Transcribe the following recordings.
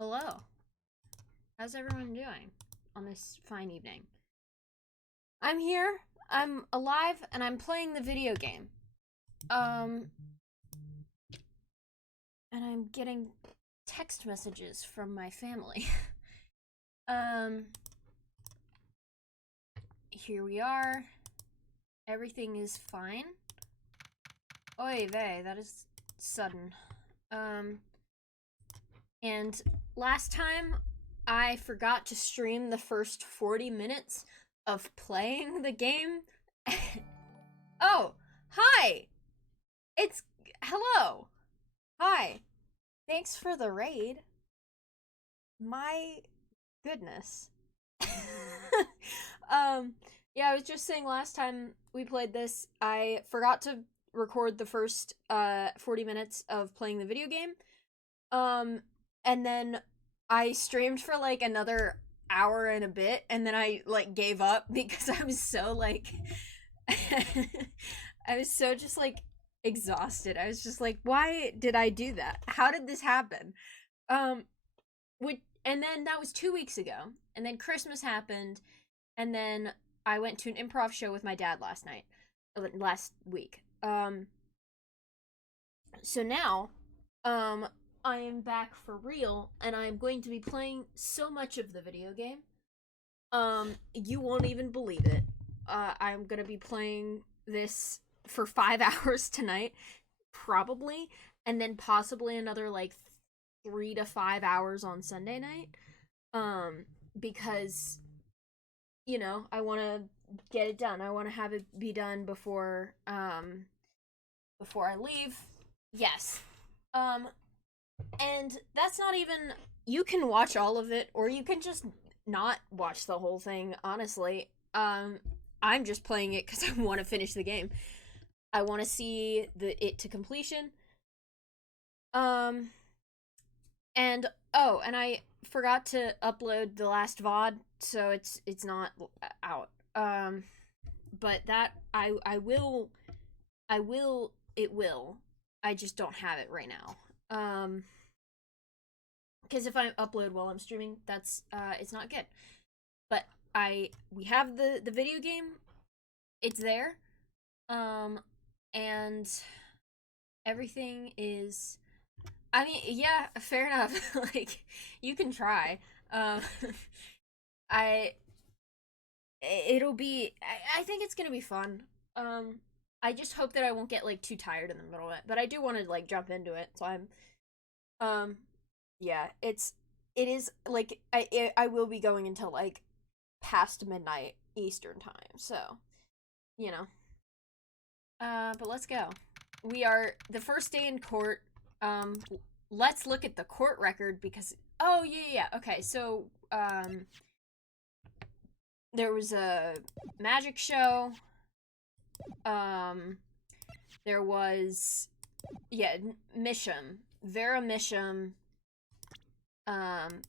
Hello. How's everyone doing on this fine evening? I'm here, I'm alive, and I'm playing the video game. Um, and I'm getting text messages from my family. um, here we are. Everything is fine. Oy vey, that is sudden. And last time I forgot to stream the first 40 minutes of playing the game. Oh, hi! It's. Hello! Hi. Thanks for the raid. My goodness. Yeah, I was just saying last time we played this, I forgot to record the first 40 minutes of playing the video game. And then I streamed for like another hour and a bit, and then I like gave up because I was so like I was so just like exhausted. I was just like, why did I do that? How did this happen? Um and then that was 2 weeks ago. And then Christmas happened, and then I went to an improv show with my dad last week. So now, um, I am back for real, and I'm going to be playing so much of the video game. You won't even believe it. I'm gonna be playing this for 5 hours tonight, probably, and then possibly another like 3 to 5 hours on Sunday night. Because I want to get it done. I want to have it be done before I leave. Yes. And that's not even. You can watch all of it, or you can just not watch the whole thing. Honestly, I'm just playing it because I want to finish the game. I want to see it to completion. Um, and and I forgot to upload the last VOD, so it's not out. But that it will. I just don't have it right now. Because if I upload while I'm streaming, that's it's not good. But we have the video game. It's there. And everything is. I mean, yeah, fair enough. Like, you can try. Um, I it'll be. I think it's gonna be fun. I just hope that I won't get like too tired in the middle of it. But I do want to like jump into it, so I'm. Um, yeah, it is like I will be going until like past midnight Eastern time. So, you know. But let's go. We are the first day in court. Let's look at the court record because oh yeah. Okay, so there was a magic show. Um there was Misham. Vera Misham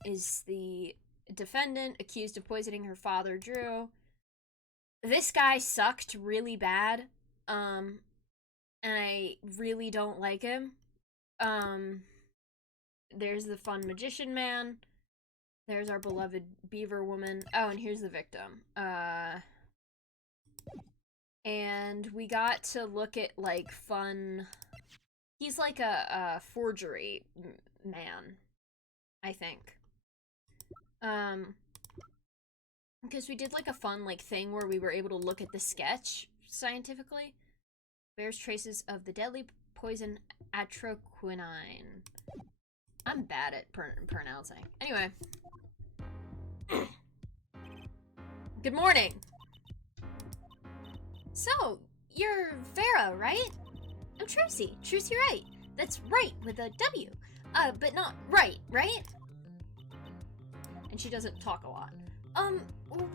is the defendant accused of poisoning her father, Drew. This guy sucked really bad. And I really don't like him. There's the fun magician man. There's our beloved beaver woman. Oh, and here's the victim. And we got to look at like fun. He's like a forgery man, I think. Because we did like a fun like thing where we were able to look at the sketch scientifically. Bears traces of the deadly poison atroquinine. I'm bad at pronouncing. Anyway. Good morning. So, you're Vera, right? I'm Tracy. Tracy Wright. That's right with a W. But not right? And she doesn't talk a lot.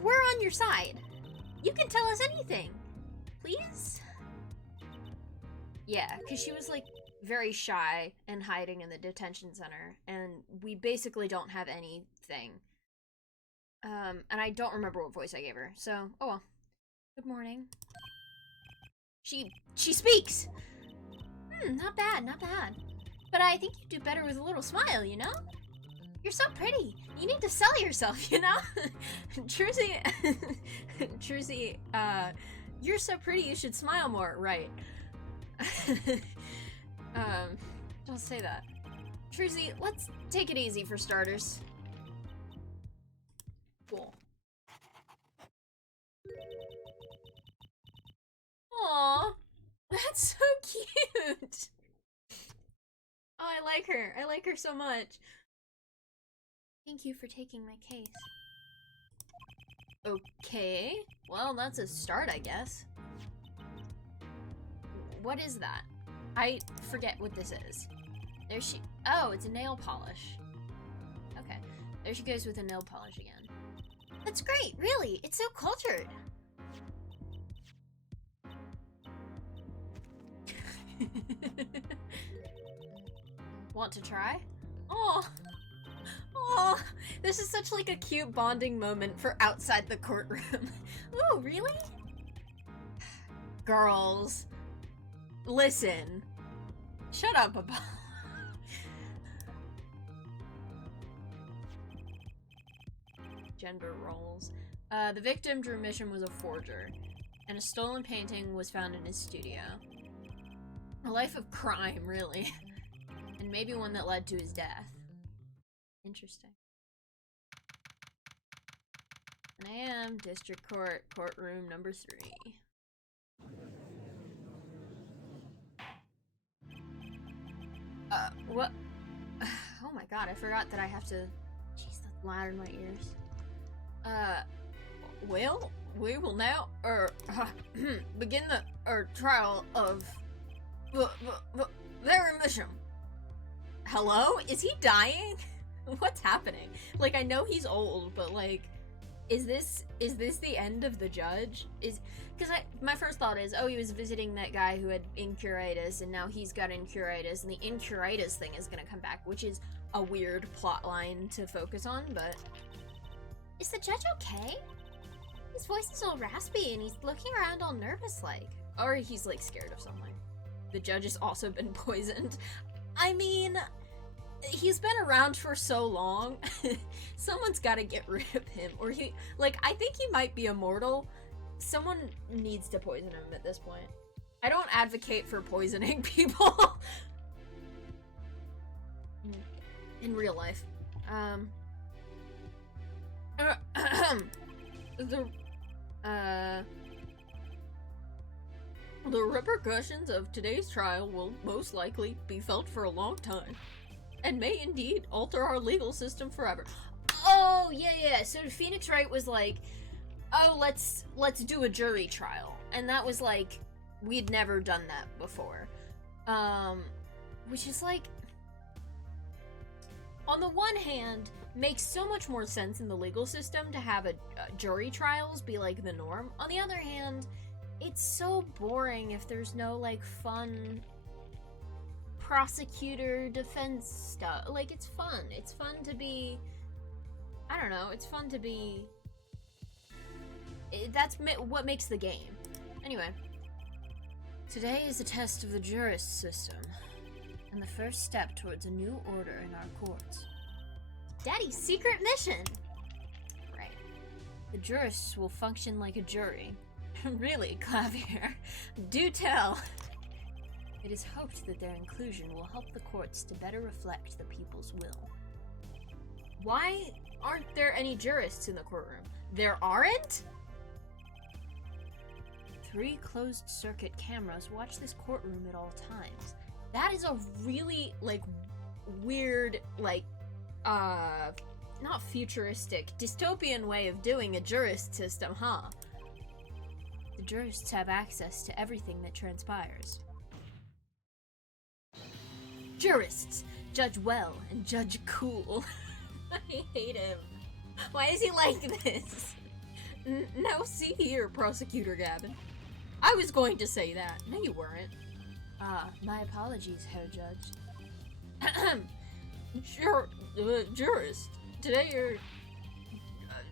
We're on your side. You can tell us anything. Please? Yeah, because she was like very shy and hiding in the detention center, and we basically don't have anything. And I don't remember what voice I gave her, so oh well. Good morning. She speaks! Not bad. But I think you do better with a little smile, you know? You're so pretty. You need to sell yourself, you know? Trucy, Trucy, you're so pretty you should smile more, right? Don't say that. Trucy, let's take it easy for starters. Cool. Aww, that's so cute. Oh, I like her. I like her so much. Thank you for taking my case. Okay, well, that's a start, I guess. What is that? I forget what this is. There she- oh, it's a nail polish. Okay, there she goes with a nail polish again. That's great, really, it's so cultured. Want to try? Oh, oh, this is such like a cute bonding moment for outside the courtroom. Ooh, really? Girls, listen. Shut up, Baba. Gender roles. The victim, Drew Mission, was a forger, and a stolen painting was found in his studio. A life of crime, really. And maybe one that led to his death. Interesting. 9 a.m. District Court, courtroom number 3. What? Oh my god, I forgot that I have to... Jeez, that's loud in my ears. Well, we will now, begin the, trial of... their mission. Hello? Is he dying? What's happening? Like, I know he's old, but like, is this the end of the judge? Because my first thought is, oh, he was visiting that guy who had incuritis, and now he's got incuritis, and the incuritis thing is gonna come back, which is a weird plot line to focus on, but... Is the judge okay? His voice is all raspy, and he's looking around all nervous-like. Or he's, like, scared of something. The judge has also been poisoned. I mean, he's been around for so long. Someone's gotta get rid of him. Or he, like, I think he might be immortal. Someone needs to poison him at this point. I don't advocate for poisoning people. In real life. The repercussions of today's trial will most likely be felt for a long time, and may indeed alter our legal system forever. Oh, yeah, so Phoenix Wright was like, oh, let's do a jury trial, and that was like, we'd never done that before. Which is like, on the one hand, makes so much more sense in the legal system to have a jury trials be like the norm. On the other hand, it's so boring if there's no like fun prosecutor defense stuff. Like, it's fun. It's fun to be, I don't know, it's fun to be, that's what makes the game. Anyway, today is a test of the jurist system, and the first step towards a new order in our courts. Daddy's secret mission! Right. The jurists will function like a jury. Really, Clavier? Do tell! It is hoped that their inclusion will help the courts to better reflect the people's will. Why aren't there any jurists in the courtroom? There aren't? 3 closed-circuit cameras watch this courtroom at all times. That is a really, like, weird, like, not futuristic, dystopian way of doing a jurist system, huh? The jurists have access to everything that transpires. Jurists! Judge Well and Judge Cool. I hate him. Why is he like this? Now see here, Prosecutor Gavin. I was going to say that. No, you weren't. My apologies, Herr Judge. Jurist, today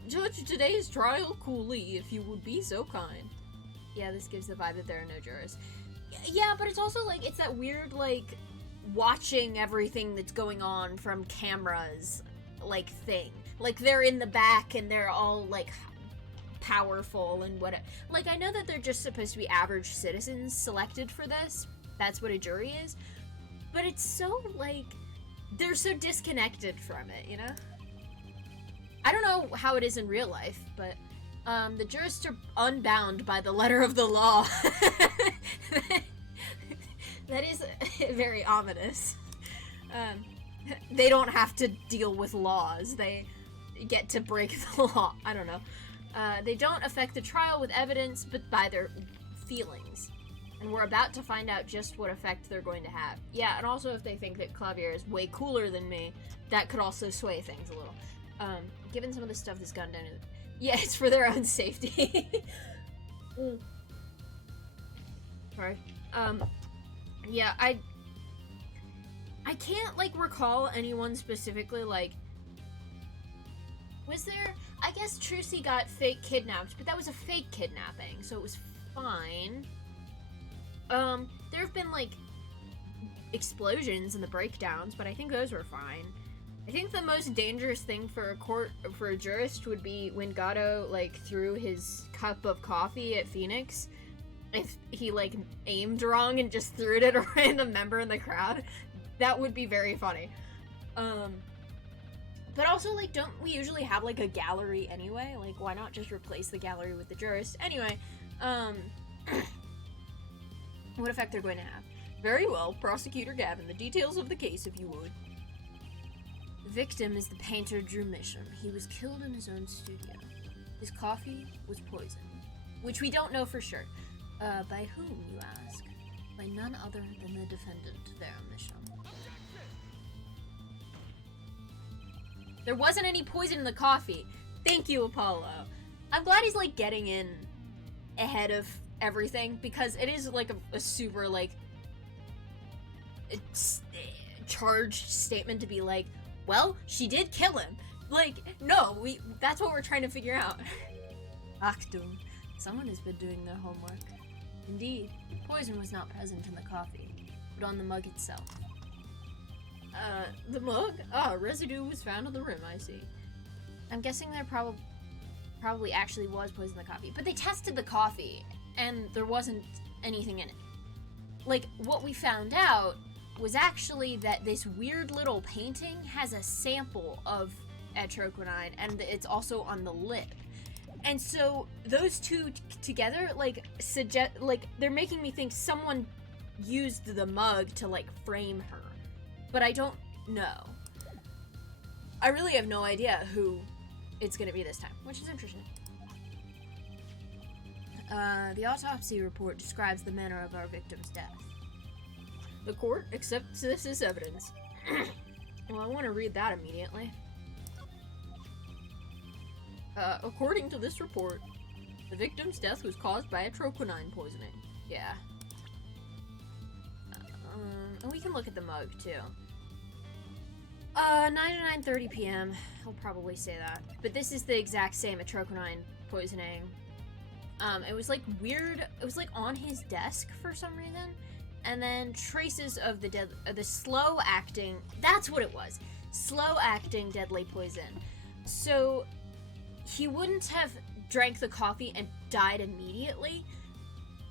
judge today's trial coolly, if you would be so kind. Yeah, this gives the vibe that there are no jurists. Yeah, but it's also like, it's that weird, like, watching everything that's going on from cameras. like, thing. Like, they're in the back and they're all, like, powerful and what. Like, I know that they're just supposed to be average citizens selected for this. That's what a jury is. But it's so, like, they're so disconnected from it, you know? I don't know how it is in real life, but the jurists are unbound by the letter of the law. That is very ominous. They don't have to deal with laws. They get to break the law. I don't know. They don't affect the trial with evidence, but by their feelings. And we're about to find out just what effect they're going to have. Yeah, and also if they think that Clavier is way cooler than me, that could also sway things a little. Given some of the stuff that's gone down, yeah, it's for their own safety. Sorry. Yeah, I can't, like, recall anyone specifically, like, was there, I guess Trucy got fake kidnapped, but that was a fake kidnapping, so it was fine. There have been, like, explosions and the breakdowns, but I think those were fine. I think the most dangerous thing for a jurist would be when Gato, like, threw his cup of coffee at Phoenix. If he, like, aimed wrong and just threw it at a random member in the crowd. That would be very funny. But also, like, don't we usually have, like, a gallery anyway? Like, why not just replace the gallery with the jurist? Anyway, what effect they're going to have? Very well, Prosecutor Gavin, the details of the case, if you would. The victim is the painter Drew Misham. He was killed in his own studio. His coffee was poisoned. Which we don't know for sure. By whom, you ask? By none other than the defendant, Vera Misham. There wasn't any poison in the coffee. Thank you, Apollo. I'm glad he's, like, getting in ahead of everything, because it is, like, a super, like, charged statement to be like, well, she did kill him. Like, no, that's what we're trying to figure out. Achtung. Someone has been doing their homework. Indeed, poison was not present in the coffee, but on the mug itself. The mug? Ah, residue was found on the rim, I see. I'm guessing there probably actually was poison in the coffee, but they tested the coffee, and there wasn't anything in it. Like, what we found out was actually that this weird little painting has a sample of atroquinine, and it's also on the lip. And so those two together, like, suggest, like, they're making me think someone used the mug to, like, frame her. But I don't know. I really have no idea who it's gonna be this time, which is interesting. The autopsy report describes the manner of our victim's death. The court accepts this as evidence. Well, I want to read that immediately. According to this report, the victim's death was caused by atroquinine poisoning. Yeah. And we can look at the mug, too. 9 to 9:30 p.m. He'll probably say that. But this is the exact same atroquinine poisoning. It was, like, weird. It was, like, on his desk for some reason. And then traces of the slow-acting... That's what it was. Slow-acting deadly poison. So... he wouldn't have drank the coffee and died immediately.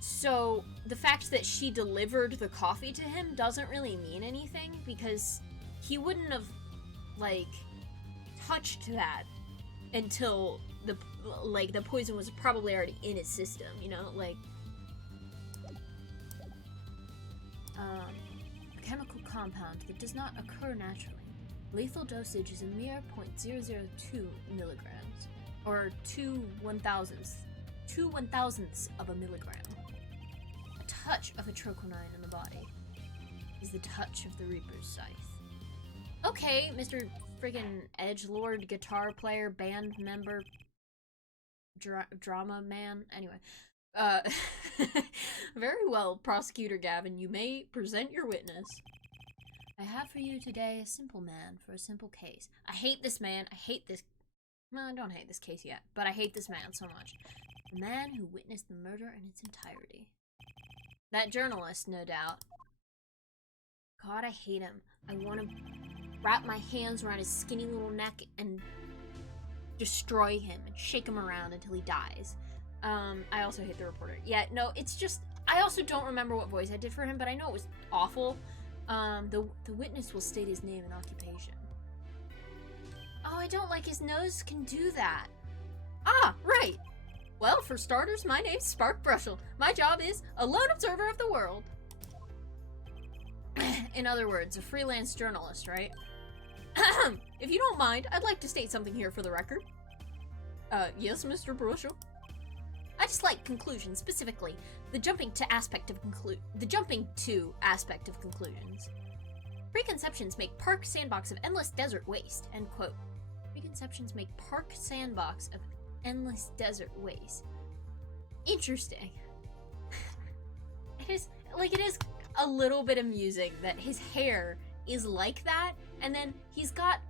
So the fact that she delivered the coffee to him doesn't really mean anything, because he wouldn't have, like, touched that until the poison was probably already in his system, you know? Like, a chemical compound that does not occur naturally. Lethal dosage is a mere 0.002 milligrams. Or 2/1000ths of a milligram. A touch of atroquinine in the body is the touch of the Reaper's scythe. Okay, Mr. friggin' edgelord, guitar player, band member, drama man. Anyway, very well, Prosecutor Gavin. You may present your witness. I have for you today a simple man for a simple case. I hate this man. I hate this. Well, I don't hate this case yet, but I hate this man so much. The man who witnessed the murder in its entirety. That journalist, no doubt. God, I hate him. I want to... wrap my hands around his skinny little neck and destroy him and shake him around until he dies. I also hate the reporter. Yeah, no, it's just, I also don't remember what voice I did for him, but I know it was awful. The witness will state his name and occupation. Oh, I don't like his nose can do that. Ah, right. Well, for starters, my name's Spark Brushel. My job is a lone observer of the world. In other words, a freelance journalist, right? If you don't mind, I'd like to state something here for the record. Yes, Mr. Brushel? I just like conclusions, specifically the jumping to aspect of conclusions. Preconceptions make park sandbox of endless desert waste. End quote. Preconceptions make park sandbox of endless desert waste. Interesting. It is a little bit amusing that his hair is like that, and then he's got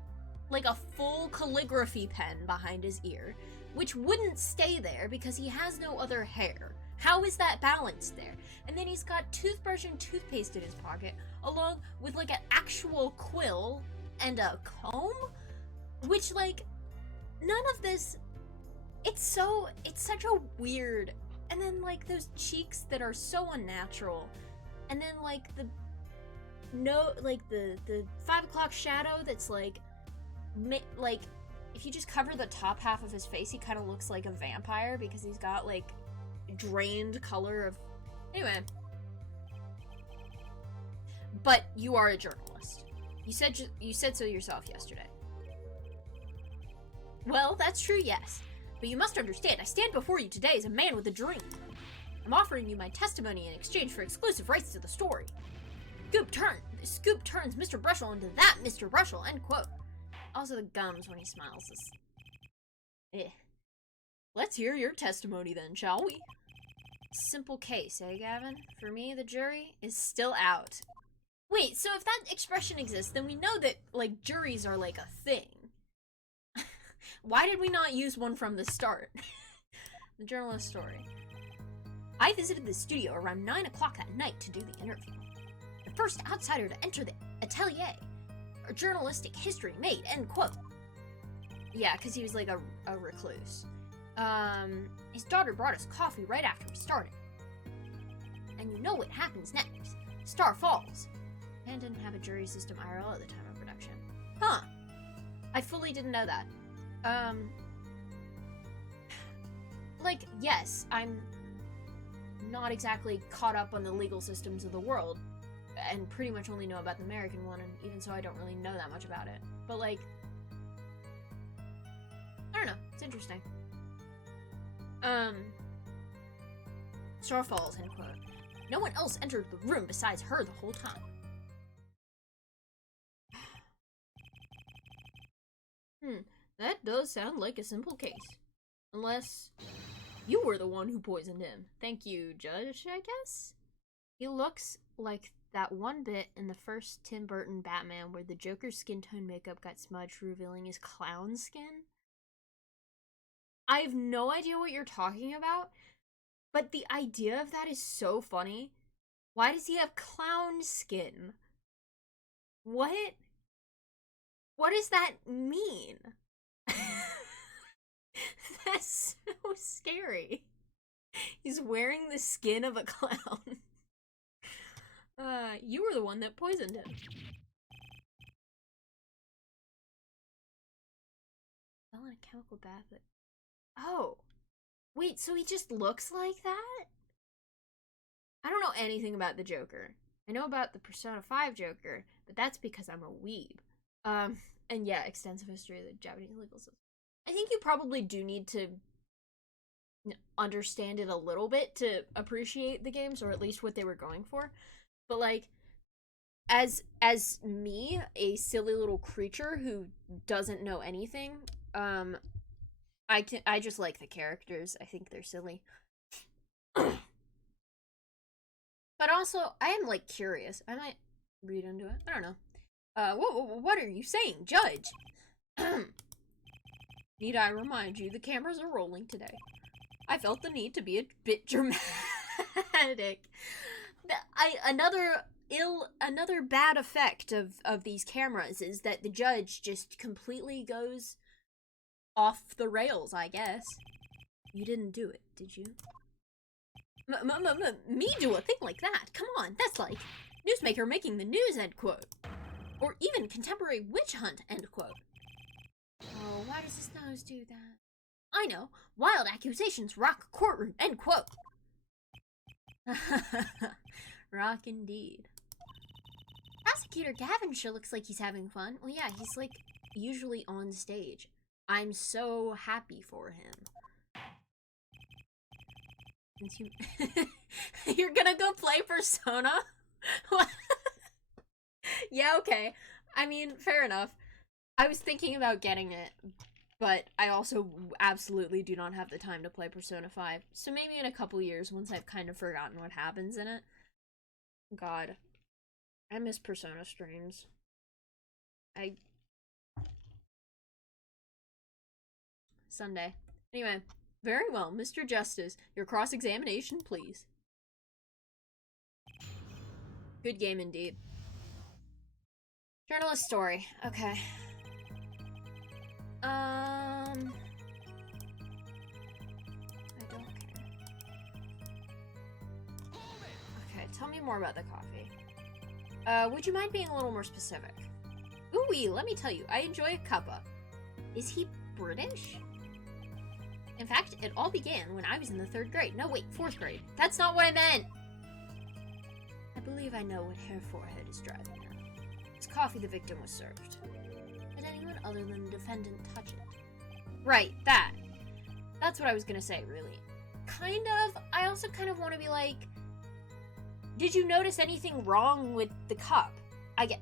like a full calligraphy pen behind his ear, which wouldn't stay there because he has no other hair. How is that balanced there? And then he's got toothbrush and toothpaste in his pocket, along with like an actual quill and a comb, which like, none of this, it's such a weird, and then like those cheeks that are so unnatural, and then like the 5 o'clock shadow that's like if you just cover the top half of his face, he kind of looks like a vampire because he's got like drained color of, anyway. But you are a journalist. You said so yourself yesterday. Well, that's true, yes. But you must understand, I stand before you today as a man with a dream. I'm offering you my testimony in exchange for exclusive rights to the story. Scoop turns Mr. Brushel into that Mr. Brushel, end quote. Also the gums when he smiles is... eh. Let's hear your testimony then, shall we? Simple case, eh, Gavin? For me, the jury is still out. Wait, so if that expression exists, then we know that, like, juries are, like, a thing. Why did we not use one from the start? The journalist story. I visited the studio around 9 o'clock that night to do the interview. The first outsider to enter the atelier. A journalistic history made, end quote. Yeah, because he was like a recluse. His daughter brought us coffee right after we started. And you know what happens next. Star falls. And didn't have a jury system IRL at the time of production. Huh. I fully didn't know that. Like, yes, I'm not exactly caught up on the legal systems of the world, and pretty much only know about the American one, and even so I don't really know that much about it. But like, I don't know, it's interesting. Star falls, end quote. No one else entered the room besides her the whole time. That does sound like a simple case. Unless you were the one who poisoned him. Thank you, Judge, I guess? He looks like that one bit in the first Tim Burton Batman where the Joker's skin tone makeup got smudged, revealing his clown skin. I have no idea what you're talking about, but the idea of that is so funny. Why does he have clown skin? What does that mean? That's so scary. He's wearing the skin of a clown. You were the one that poisoned him. Fell in a chemical bath, but... Oh. Wait, so he just looks like that? I don't know anything about the Joker. I know about the Persona 5 Joker, but that's because I'm a weeb. And yeah, extensive history of the Japanese legal system. I think you probably do need to understand it a little bit to appreciate the games, or at least what they were going for. But like, as me, a silly little creature who doesn't know anything, I just like the characters. I think they're silly. But also, I am like curious. I might read into it. I don't know. What are you saying, Judge? Need I remind you, the cameras are rolling today. I felt the need to be a bit dramatic. another bad effect of these cameras is that the judge just completely goes off the rails, I guess. You didn't do it, did you? Me do a thing like that? Come on, that's like newsmaker making the news, end quote. Or even contemporary witch hunt, end quote. Oh, why does this nose do that? I know, wild accusations rock a courtroom, end quote. Rock indeed. Prosecutor Gavin sure looks like he's having fun. Well, yeah, he's like usually on stage. I'm so happy for him. You're gonna go play Persona? What? Yeah, okay. I mean, fair enough. I was thinking about getting it, but I also absolutely do not have the time to play Persona 5. So maybe in a couple years, once I've kind of forgotten what happens in it. God. I miss Persona streams. Sunday. Anyway, very well, Mr. Justice. Your cross-examination, please. Good game indeed. Journalist story. Okay. I don't care. Okay, tell me more about the coffee. Would you mind being a little more specific? Ooh-wee, let me tell you, I enjoy a cuppa. Is he British? In fact, it all began when I was in the 3rd grade. No, wait, 4th grade. That's not what I meant! I believe I know what her forehead is driving at. It's coffee the victim was served. Did anyone other than the defendant touch it? Right, that. That's what I was gonna say, really. Kind of. I also kind of want to be like, did you notice anything wrong with the cup? I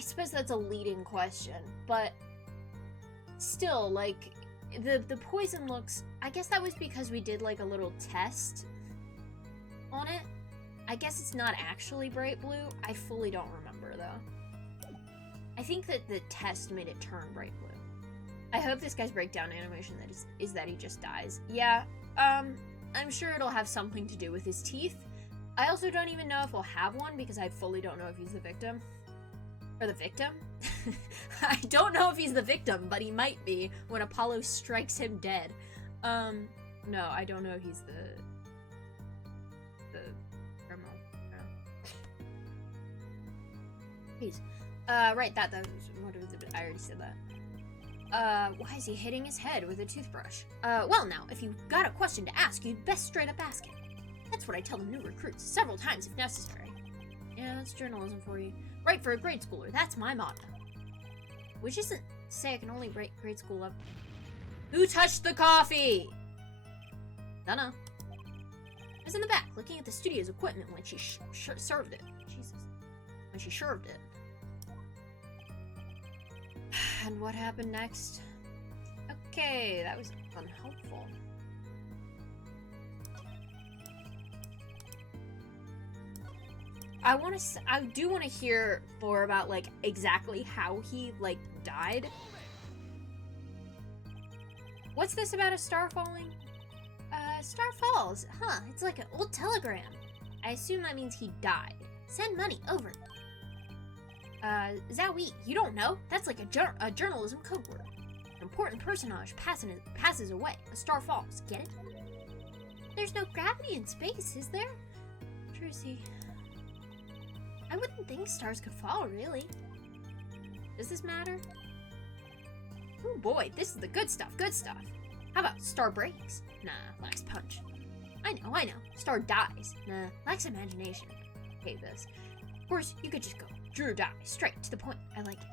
suppose that's a leading question, but still, like, the poison looks... I guess that was because we did, like, a little test on it. I guess it's not actually bright blue. I fully don't remember, though. I think that the test made it turn bright blue. I hope this guy's breakdown animation is that he just dies. Yeah, I'm sure it'll have something to do with his teeth. I also don't even know if we'll have one because I fully don't know if he's the victim. Or the victim? I don't know if he's the victim, but he might be when Apollo strikes him dead. No, I don't know if he's the criminal. No. Jeez. Right, that was, what was it? I already said that. Why is he hitting his head with a toothbrush? Well now, if you've got a question to ask, you'd best straight up ask it. That's what I tell the new recruits, several times if necessary. Yeah, that's journalism for you. Right for a grade schooler, that's my motto. Which isn't to say I can only break grade school up. Who touched the coffee? Dunno. I was in the back, looking at the studio's equipment when she served it. Jesus. When she served it. And what happened next? Okay, that was unhelpful. I do want to hear more about, like, exactly how he, like, died. What's this about a star falling? Star falls. Huh, it's like an old telegram. I assume that means he died. Send money, over. Zowie, you don't know? That's like a journalism code word. An important personage passes away. A star falls. Get it? There's no gravity in space, is there? Trucy. I wouldn't think stars could fall, really. Does this matter? Oh boy, this is the good stuff, good stuff. How about star breaks? Nah, lacks punch. I know. Star dies. Nah, lacks imagination. Hate this. Of course, you could just go, Drew dies, straight to the point. I like it.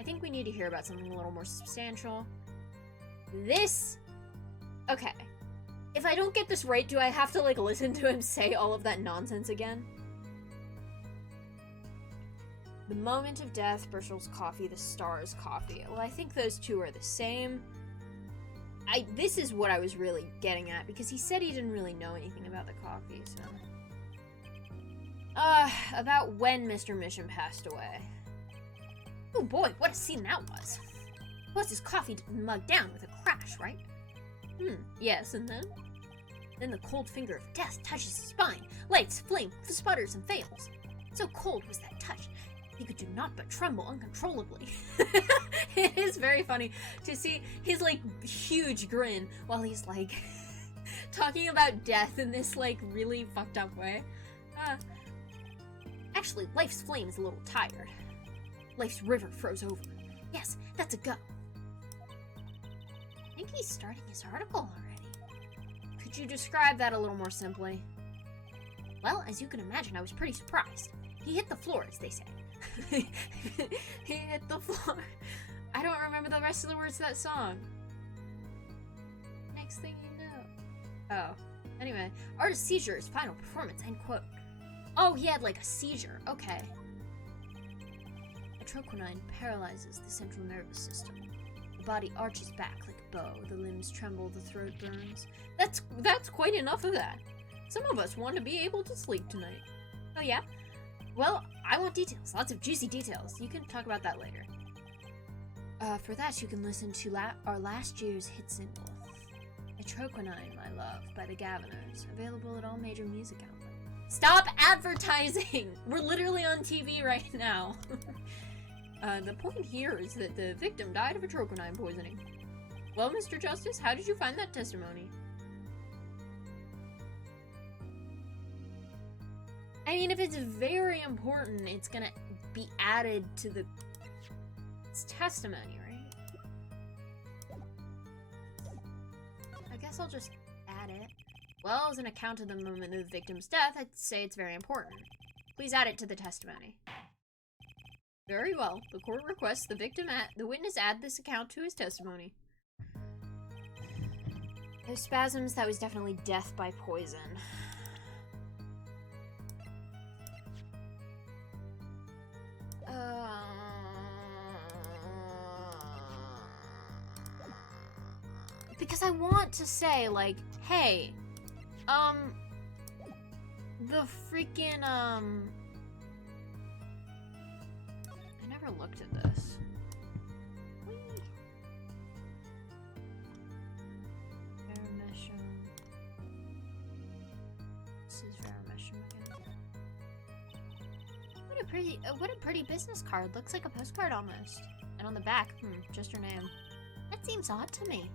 I think we need to hear about something a little more substantial. This... Okay. If I don't get this right, do I have to, like, listen to him say all of that nonsense again? The moment of death, Burchell's coffee, the star's coffee. Well, I think those two are the same. This is what I was really getting at, because he said he didn't really know anything about the coffee, so... About when Mr. Mission passed away. Oh boy, what a scene that was. Plus his coffee mug down with a crash, right? Yes, and then? Then the cold finger of death touches his spine. Lights, flame, sputters, and fails. So cold was that touch. He could do naught but tremble uncontrollably. It is very funny to see his, like, huge grin while he's, like, talking about death in this, like, really fucked up way. Actually, life's flame is a little tired. Life's river froze over. Yes, that's a go. I think he's starting his article already. Could you describe that a little more simply? Well, as you can imagine, I was pretty surprised. He hit the floor, as they say. He hit the floor. I don't remember the rest of the words to that song. Next thing you know. Oh. Anyway, artist seizures, final performance, end quote. Oh, he had like a seizure. Okay. Atroquinine paralyzes the central nervous system. The body arches back like a bow, the limbs tremble, the throat burns. That's quite enough of that. Some of us want to be able to sleep tonight. Oh yeah? Well, I want details. Lots of juicy details. You can talk about that later. For that, you can listen to our last year's hit single, Atroquinine, My Love, by the Gaviners. Available at all major music outlets. Stop advertising! We're literally on TV right now. The point here is that the victim died of atroquinine poisoning. Well, Mr. Justice, how did you find that testimony? I mean, if it's very important, it's gonna be added to the testimony, right? I guess I'll just add it. Well, as an account of the moment of the victim's death, I'd say it's very important. Please add it to the testimony. Very well. The court requests the witness add this account to his testimony. Those spasms, that was definitely death by poison. Because I want to say, like, hey, the freaking, I never looked at this. Vermeshum. This is Vermeshum again. What a pretty business card. Looks like a postcard almost. And on the back, just your name. That seems odd to me.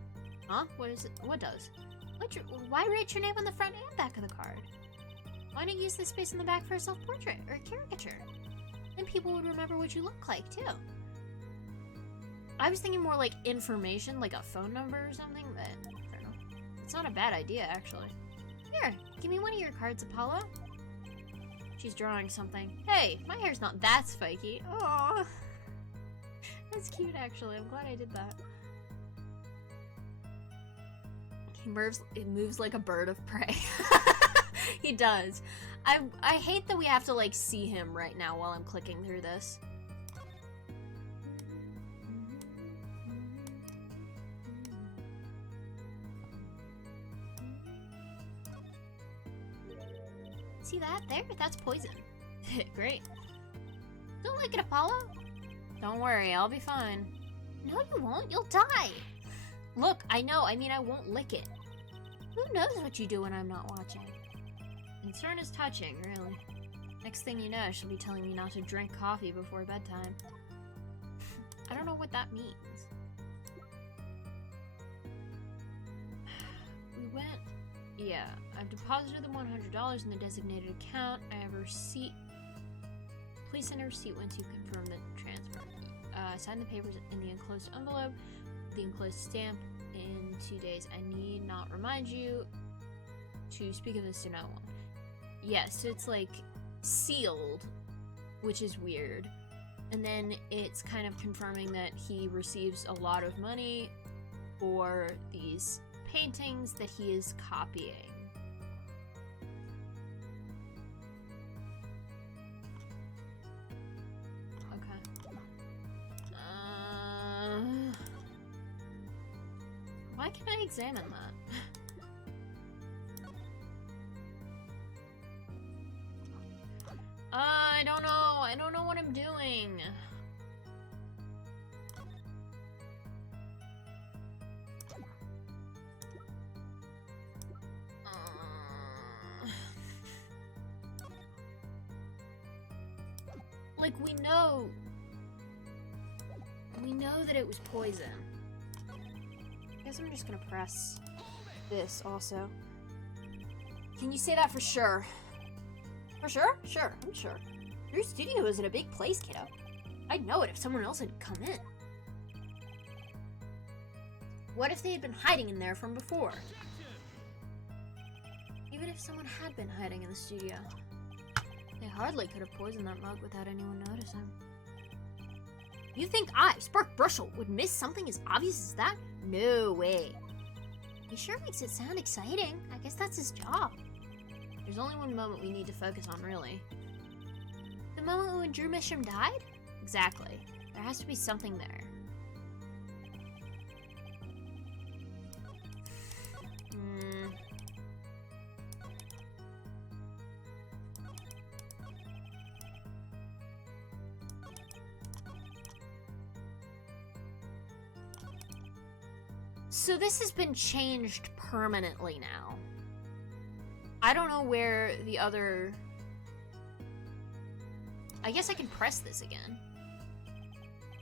Huh? What is it? What does? Why write your name on the front and back of the card? Why not use the space in the back for a self-portrait or a caricature? Then people would remember what you look like, too. I was thinking more like information, like a phone number or something, but I don't know. It's not a bad idea, actually. Here, give me one of your cards, Apollo. She's drawing something. Hey, my hair's not that spiky. Aww. That's cute, actually. I'm glad I did that. He moves like a bird of prey. He does. I hate that we have to, like, see him right now while I'm clicking through this. See that? There? That's poison. Great. Don't like it, Apollo? Don't worry, I'll be fine. No, you won't. You'll die. Look, I know. I mean, I won't lick it. Who knows what you do when I'm not watching? Concern is touching, really. Next thing you know, she'll be telling me not to drink coffee before bedtime. I don't know what that means. We went... Yeah, I've deposited the $100 in the designated account. I have a receipt. Please send a receipt once you confirm the transfer. Sign the papers in the enclosed envelope, the enclosed stamp. In 2 days, I need not remind you to speak of this to no one. Yes, so it's like sealed, which is weird. And then it's kind of confirming that he receives a lot of money for these paintings that he is copying. Why can't I examine that? I don't know. I don't know what I'm doing. Like, we know that it was poison. I guess I'm just gonna press this also. Can you say that for sure? For sure? Sure, I'm sure. Your studio is in a big place, kiddo. I'd know it if someone else had come in. What if they had been hiding in there from before? Even if someone had been hiding in the studio, they hardly could have poisoned that mug without anyone noticing. You think I, Spark Brushel, would miss something as obvious as that? No way. He sure makes it sound exciting. I guess that's his job. There's only one moment we need to focus on, really. The moment when Drew Mishram died? Exactly. There has to be something there. So this has been changed permanently now. I don't know where the other... I guess I can press this again.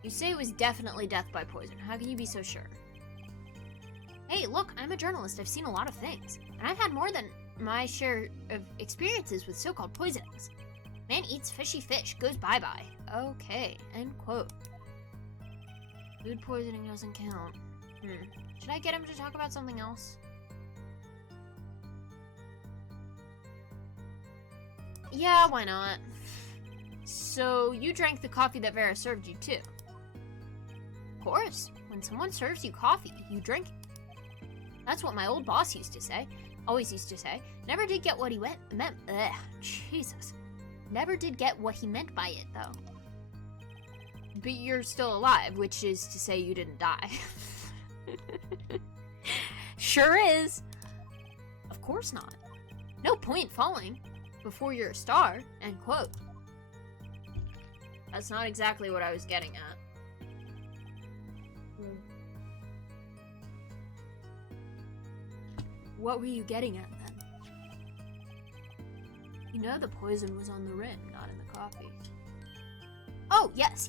You say it was definitely death by poison. How can you be so sure? Hey, look, I'm a journalist. I've seen a lot of things. And I've had more than my share of experiences with so-called poisonings. Man eats fishy fish, goes bye-bye. Okay, end quote. Food poisoning doesn't count. Should I get him to talk about something else? Yeah, why not? So, you drank the coffee that Vera served you, too? Of course. When someone serves you coffee, you drink it. That's what my old boss used to say. Always used to say. Never did get what he meant. Jesus. Never did get what he meant by it, though. But you're still alive, which is to say you didn't die. Sure is. Of course not. No point falling before you're a star, end quote. That's not exactly what I was getting at. What were you getting at then? You know the poison was on the rim, not in the coffee. Oh, yes.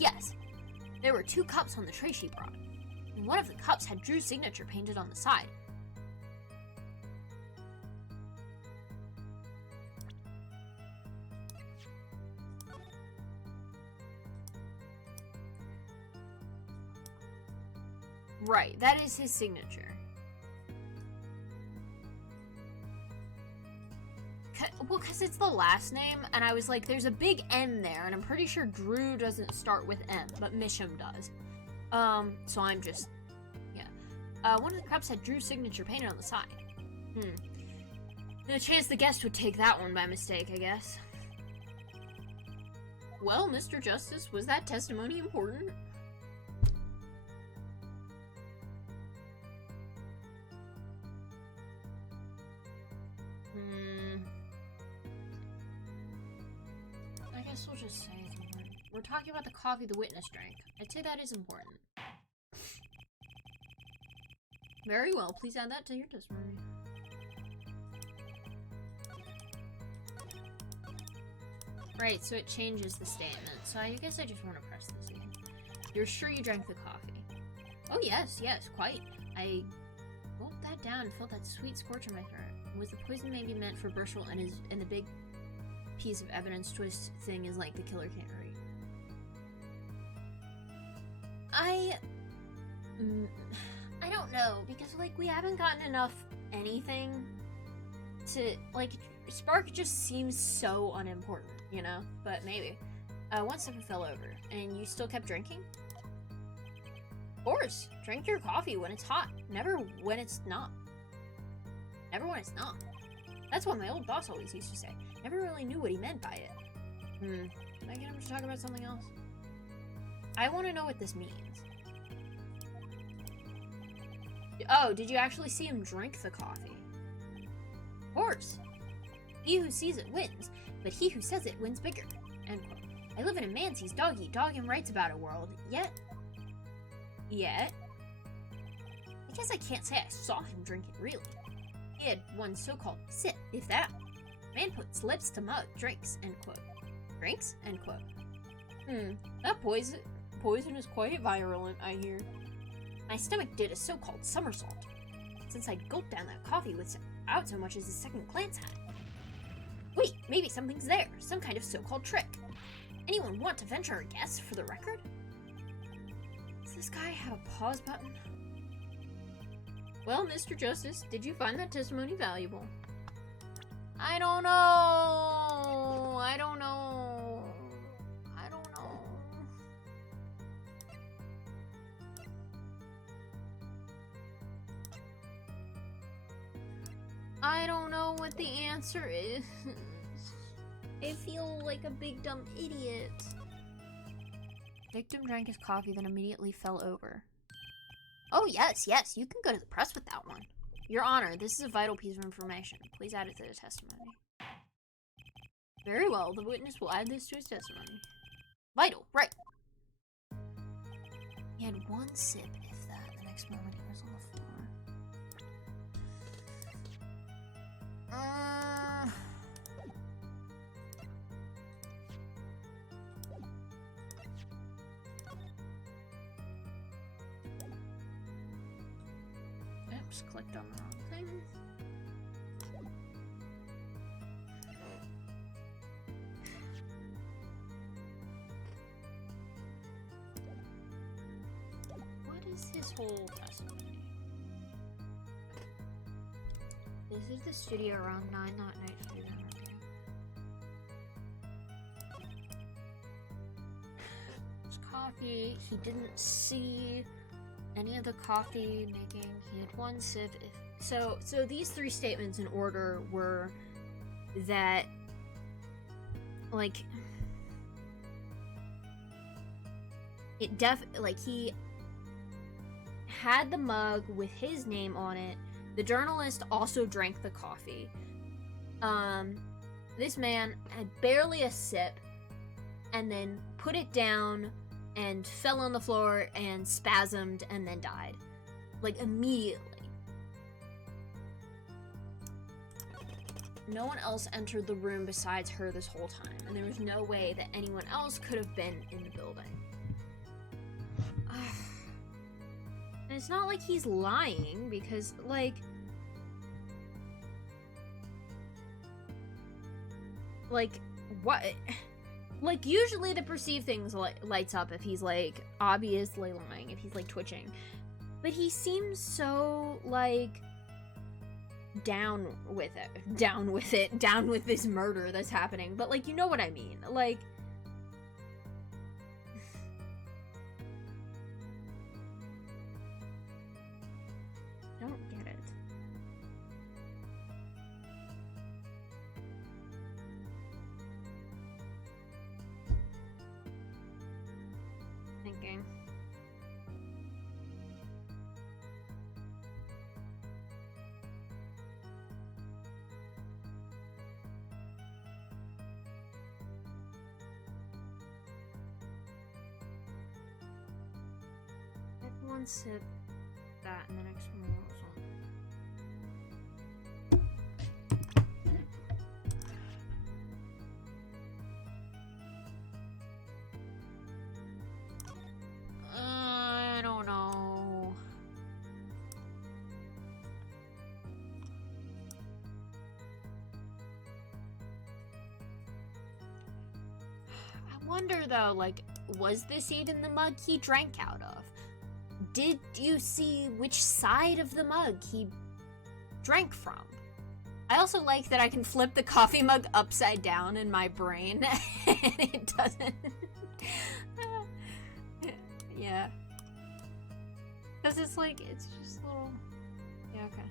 There were 2 cups on the tray she brought. And one of the cups had Drew's signature painted on the side. Right, that is his signature. Well, because it's the last name, and I was like, there's a big N there, and I'm pretty sure Drew doesn't start with M, but Misham does. So I'm just, yeah. One of the cups had Drew's signature painted on the side. The chance the guest would take that one by mistake, I guess. Well, Mr. Justice, was that testimony important? I guess we'll just say it's important. We're talking about the coffee the witness drank. I'd say that is important. Very well, please add that to your testimony. Right, so it changes the statement. So I guess I just want to press this again. You're sure you drank the coffee? Oh yes, quite. I gulped that down and felt that sweet scorch in my throat. Was the poison maybe meant for Burchell and the big piece of evidence twist thing is like the killer can't read? I don't know, because like we haven't gotten enough anything to like Spark just seems so unimportant, you know? But maybe. One second fell over, and you still kept drinking? Of course, drink your coffee when it's hot, never when it's not. Never when it's not. That's what my old boss always used to say. Never really knew what he meant by it. Can I get him to talk about something else? I want to know what this means. Oh, did you actually see him drink the coffee? Of course. He who sees it wins, but he who says it wins bigger. End quote. I live in a man-sees dog-eat-dog and writes about a world, yet... I guess I can't say I saw him drink it, really. He had one so-called sip, if that. Man puts lips to mug, drinks, end quote. Drinks? End quote. That poison is quite virulent, I hear. My stomach did a so-called somersault, since I gulped down that coffee without so much as a second glance at it. Wait, maybe something's there, some kind of so-called trick. Anyone want to venture a guess for the record? Does this guy have a pause button? Well, Mr. Justice, did you find that testimony valuable? I don't know. I don't know. I don't know. I don't know what the answer is. I feel like a big dumb idiot. Victim drank his coffee, then immediately fell over. Oh, yes, you can go to the press with that one. Your Honor, this is a vital piece of information. Please add it to the testimony. Very well, the witness will add this to his testimony. Vital, right. He had one sip, if that. The next moment he was on the floor. Oops, clicked on the wrong thing. What is his whole testimony? This is the studio around 9 that night. It's coffee. He didn't see any of the coffee making. He had one sip. So these three statements in order were that, like, he had the mug with his name on it. The journalist also drank the coffee. This man had barely a sip and then put it down and fell on the floor and spasmed and then died. Like, immediately. No one else entered the room besides her this whole time, and there was no way that anyone else could have been in the building. And it's not like he's lying, because, like, what? Like, usually the perceived things lights up if he's, like, obviously lying, if he's, like, twitching. But he seems so, like, down with this murder that's happening. But, like, you know what I mean. Like, don't get it. Thinking. One sip, that, and the next one was on. I don't know. I wonder though, like, was this even the mug he drank out of? Did you see which side of the mug he drank from? I also like that I can flip the coffee mug upside down in my brain and it doesn't. Yeah. Because it's like, it's just a little. Yeah, okay.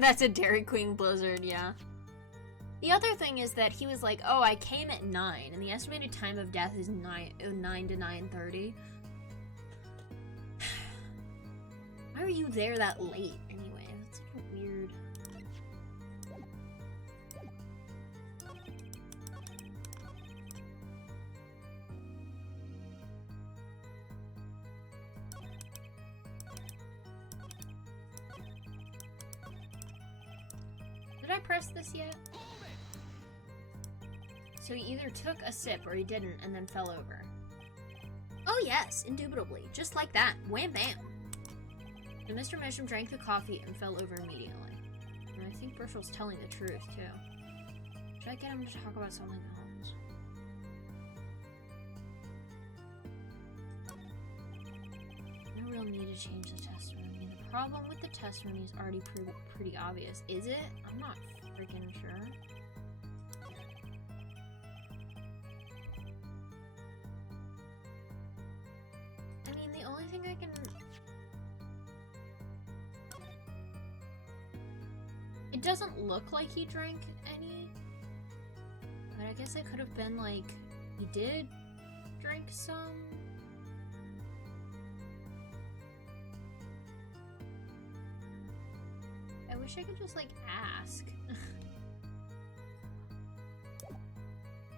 That's a Dairy Queen blizzard, yeah. The other thing is that he was like, oh, I came at 9, and the estimated time of death is 9 to 9:30. Why were you there that late, anyway? That's such a weird... addressed this yet? So he either took a sip or he didn't and then fell over. Oh yes, indubitably. Just like that. Wham bam. And Mr. Misham drank the coffee and fell over immediately. And I think Burchell's telling the truth, too. Should I get him to talk about something else? No real need to change the testimony. The problem with the testimony is already pretty obvious. Is it? I'm not freaking sure. I mean, the only thing I can... It doesn't look like he drank any. But I guess it could have been like, he did drink some. I wish I could just like ask.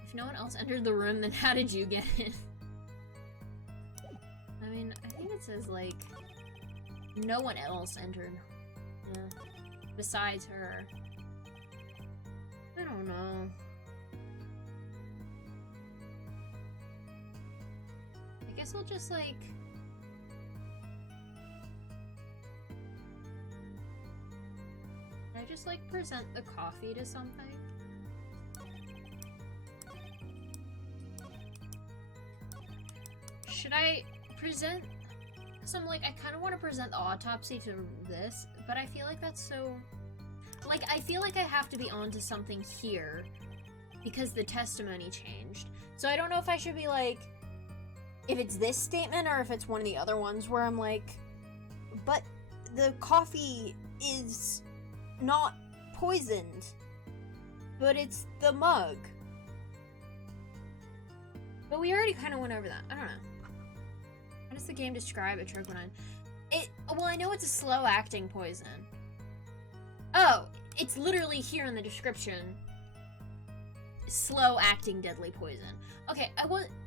If no one else entered the room, then how did you get in? I mean, I think it says like, no one else entered. Yeah. Besides her. I don't know. I guess I'll just like... Can I just like present the coffee to something? Should I present some, like, I kind of want to present the autopsy to this, but I feel like that's so... Like, I feel like I have to be onto something here because the testimony changed. So I don't know if I should be like, if it's this statement or if it's one of the other ones where I'm like, but the coffee is not poisoned, but it's the mug. But we already kind of went over that. I don't know. How does the game describe atroquinine? Well, I know it's a slow-acting poison. Oh, it's literally here in the description. Slow-acting deadly poison. Okay,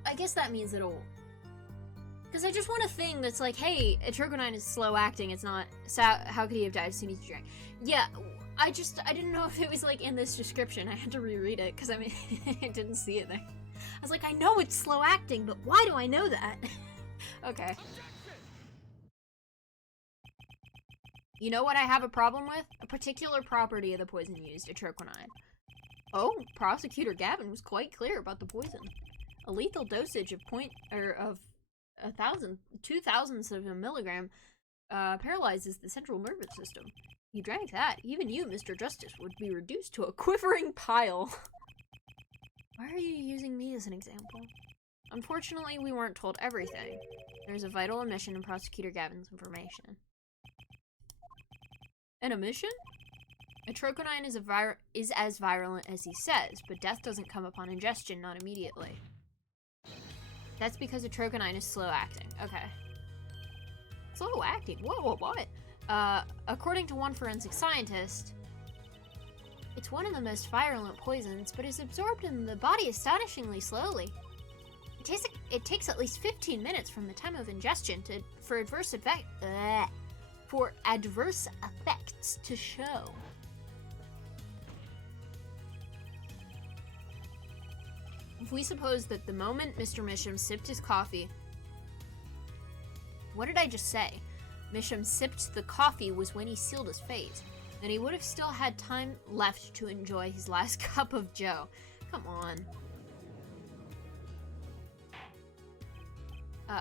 I guess that means it'll... Because I just want a thing that's like, hey, atroquinine is slow-acting, it's not... So how could he have died as soon as he drank? Yeah, I didn't know if it was, like, in this description. I had to reread it, because, I mean, I didn't see it there. I was like, I know it's slow-acting, but why do I know that? Okay. You know what I have a problem with? A particular property of the poison used, atroquinine. Oh, Prosecutor Gavin was quite clear about the poison. A lethal dosage of 2,000ths of a milligram paralyzes the central nervous system. You drank that, even you, Mr. Justice, would be reduced to a quivering pile. Why are you using me as an example? Unfortunately, we weren't told everything. There's a vital omission in Prosecutor Gavin's information. An omission? Atroquinine is as virulent as he says, but death doesn't come upon ingestion, not immediately. That's because atroquinine is slow-acting. Okay. Slow-acting? What? According to one forensic scientist, it's one of the most virulent poisons, but is absorbed in the body astonishingly slowly. It takes at least 15 minutes from the time of ingestion for adverse effects to show. If we suppose that the moment Mr. Misham sipped his coffee... What did I just say? Misham sipped the coffee was when he sealed his fate. Then he would have still had time left to enjoy his last cup of joe. Come on.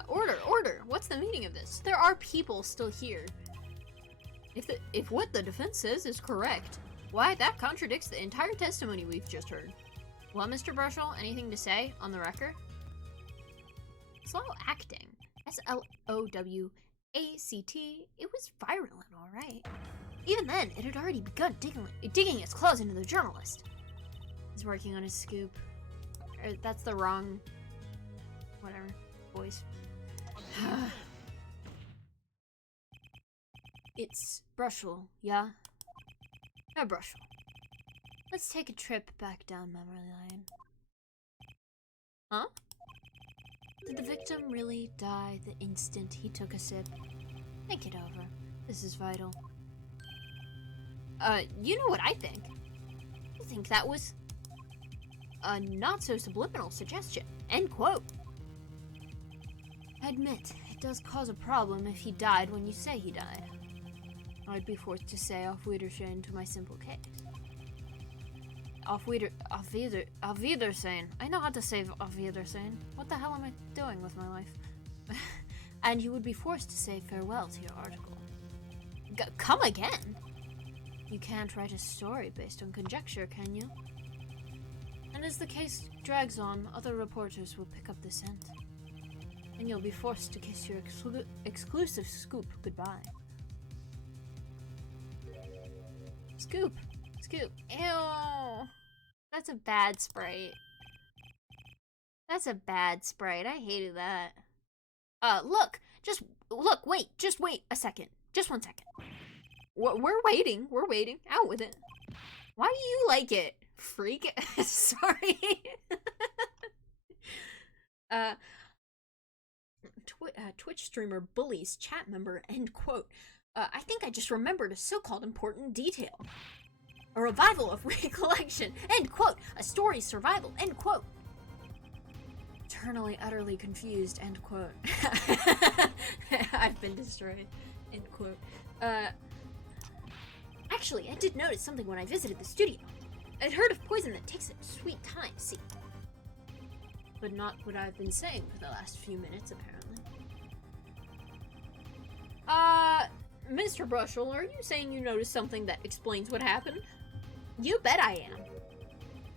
Order! What's the meaning of this? There are people still here. If what the defense says is correct, why, that contradicts the entire testimony we've just heard. Well, Mr. Burchell, anything to say on the record? Slow acting. S-L-O-W-A-C-T. It was virulent, alright. Even then, it had already begun digging its claws into the journalist. He's working on his scoop. That's the wrong... whatever. Voice. It's Burchell, yeah? Burchell. Let's take a trip back down memory lane. Huh? Did the victim really die the instant he took a sip? Think it over. This is vital. You know what I think. think that was a not-so-subliminal suggestion. End quote. I admit, it does cause a problem if he died when you say he died. I'd be forced to say auf Wiedersehen to my simple case. Auf Wiedersehen. I know how to say auf Wiedersehen. What the hell am I doing with my life? And you would be forced to say farewell to your article. Come again? You can't write a story based on conjecture, can you? And as the case drags on, other reporters will pick up the scent. And you'll be forced to kiss your exclusive scoop goodbye. Scoop. Scoop. Ew. That's a bad sprite. That's a bad sprite. I hated that. Look. Wait. Just wait a second. Just 1 second. We're waiting. We're waiting. Out with it. Why do you like it? Freak. Sorry. Twitch streamer bullies chat member, end quote. I think I just remembered a so-called important detail. A revival of recollection, end quote. A story's survival, end quote. Eternally, utterly confused, end quote. I've been destroyed, end quote. Actually, I did notice something when I visited the studio. I'd heard of poison that takes a sweet time, see. But not what I've been saying for the last few minutes, apparently. Mr. Brushel, are you saying you noticed something that explains what happened? You bet I am.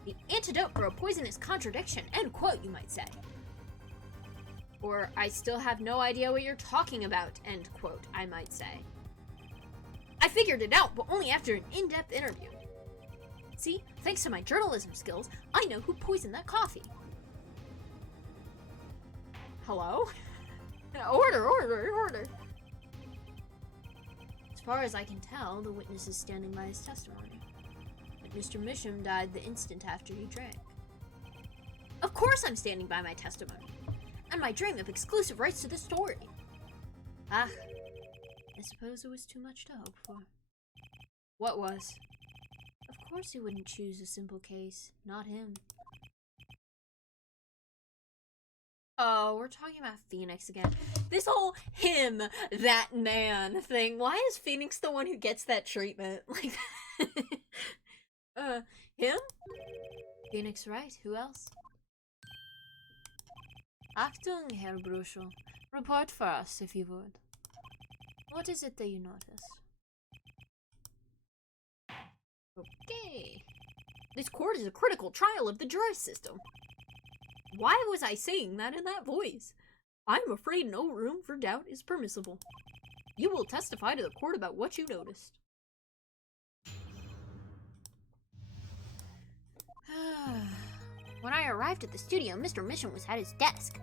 The antidote for a poisonous contradiction, end quote, you might say. Or, I still have no idea what you're talking about, end quote, I might say. I figured it out, but only after an in-depth interview. See, thanks to my journalism skills, I know who poisoned that coffee. Hello? Order. As far as I can tell, the witness is standing by his testimony. That Mr. Misham died the instant after he drank. Of course I'm standing by my testimony. And my dream of exclusive rights to the story. Ah, I suppose it was too much to hope for. What was? Of course he wouldn't choose a simple case. Not him. Oh, we're talking about Phoenix again. This whole him, that man thing. Why is Phoenix the one who gets that treatment? Like, him? Phoenix, right? Who else? Achtung, Herr Bruschel. Report for us, if you would. What is it that you noticed? Okay. This court is a critical trial of the jury system. Why was I saying that in that voice? I'm afraid no room for doubt is permissible. You will testify to the court about what you noticed. When I arrived at the studio, Mr. Mission was at his desk.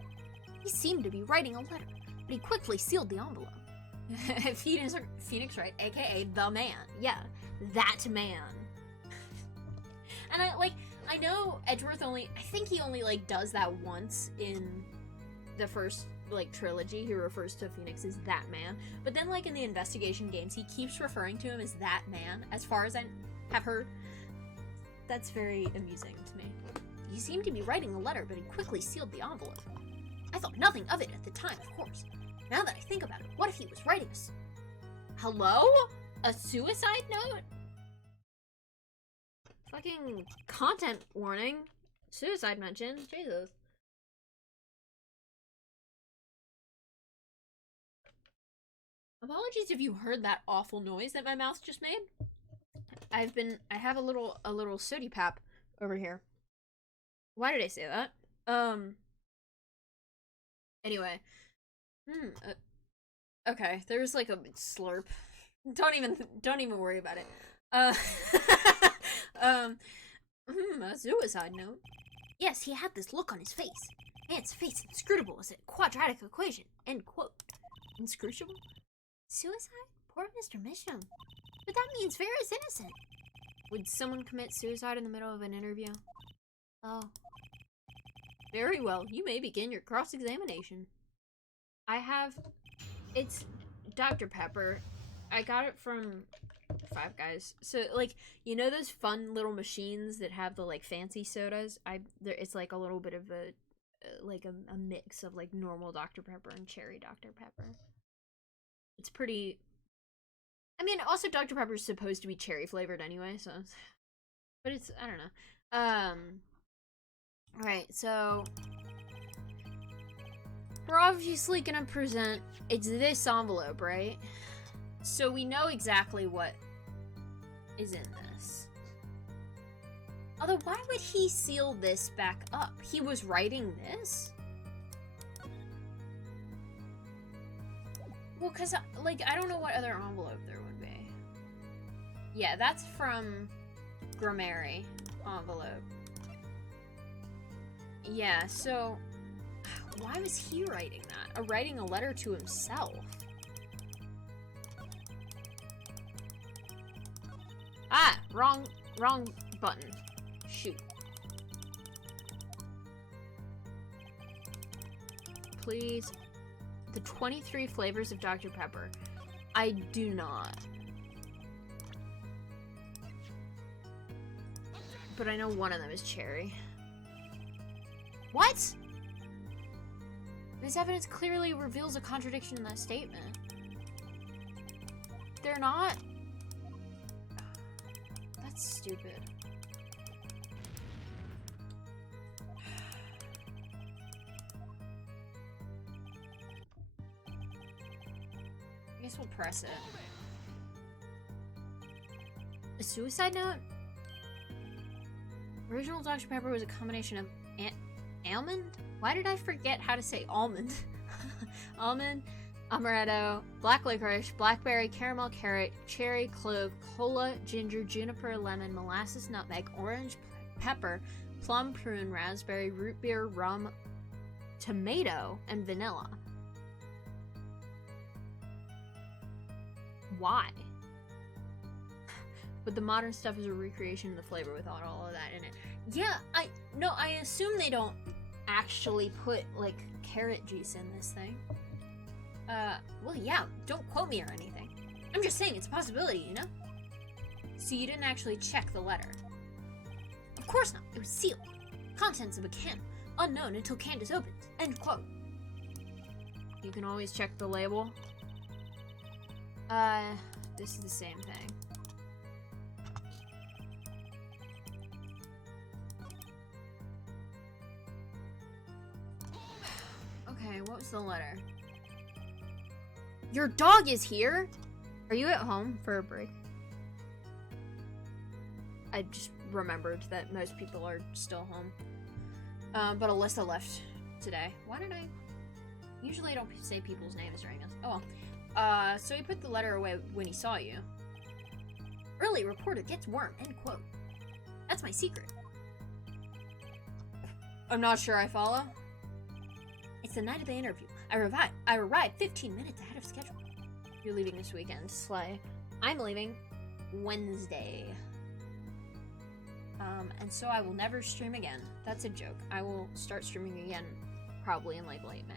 He seemed to be writing a letter, but he quickly sealed the envelope. Phoenix, right? AKA the man. Yeah, that man. And I know Edgeworth I think he only, does that once in the first, trilogy. He refers to Phoenix as that man. But then, in the investigation games, he keeps referring to him as that man, as far as I have heard. That's very amusing to me. He seemed to be writing a letter, but he quickly sealed the envelope. I thought nothing of it at the time, of course. Now that I think about it, what if he was writing Hello? A suicide note? Fucking content warning. Suicide mention. Jesus. Apologies if you heard that awful noise that my mouth just made. I have a little sooty pap over here. Why did I say that? Anyway. Okay, there's a slurp. Don't even worry about it. A suicide note. Yes, he had this look on his face. Man's face inscrutable as a quadratic equation. End quote. Inscrutable? Suicide? Poor Mr. Misham. But that means Vera is innocent. Would someone commit suicide in the middle of an interview? Oh. Very well, you may begin your cross-examination. It's Dr. Pepper. I got it from Five Guys. So like, you know those fun little machines that have the like fancy sodas? It's like a little bit of a a mix of like normal Dr. Pepper and cherry Dr. Pepper. It's pretty. I mean, also Dr. Pepper is supposed to be cherry flavored anyway, so. But it's, I don't know. Right, so we're obviously gonna present. It's this envelope, right? So we know exactly what is in this. Although, why would he seal this back up? He was writing this? Well, because, like, I don't know what other envelope there would be. Yeah, that's from Grammary envelope. Yeah, so why was he writing that? Writing a letter to himself? Ah, wrong button. Shoot. Please. The 23 flavors of Dr. Pepper. I do not. But I know one of them is cherry. What? This evidence clearly reveals a contradiction in that statement. They're not. That's stupid. I guess we'll press it. A suicide note? Original Dr. Pepper was a combination of almond? Why did I forget how to say almond? Almond, amaretto, black licorice, blackberry, caramel, carrot, cherry, clove, cola, ginger, juniper, lemon, molasses, nutmeg, orange, pepper, plum, prune, raspberry, root beer, rum, tomato, and vanilla. Why? But the modern stuff is a recreation of the flavor without all of that in it. Yeah, I assume they don't actually put, like, carrot juice in this thing. Well, yeah, don't quote me or anything. I'm just saying it's a possibility, you know? So you didn't actually check the letter. Of course not, it was sealed. Contents of a can, unknown until Candace opens. End quote. You can always check the label. This is the same thing. Okay, what was the letter? Your dog is here? Are you at home for a break? I just remembered that most people are still home. But Alyssa left today. Why did I? Usually I don't say people's names during this. Oh well. So he put the letter away when he saw you. Early reporter gets worm, end quote. That's my secret. I'm not sure I follow. It's the night of the interview. I arrived 15 minutes ahead of schedule. You're leaving this weekend, Slay. I'm leaving Wednesday. And so I will never stream again. That's a joke. I will start streaming again probably in like late May.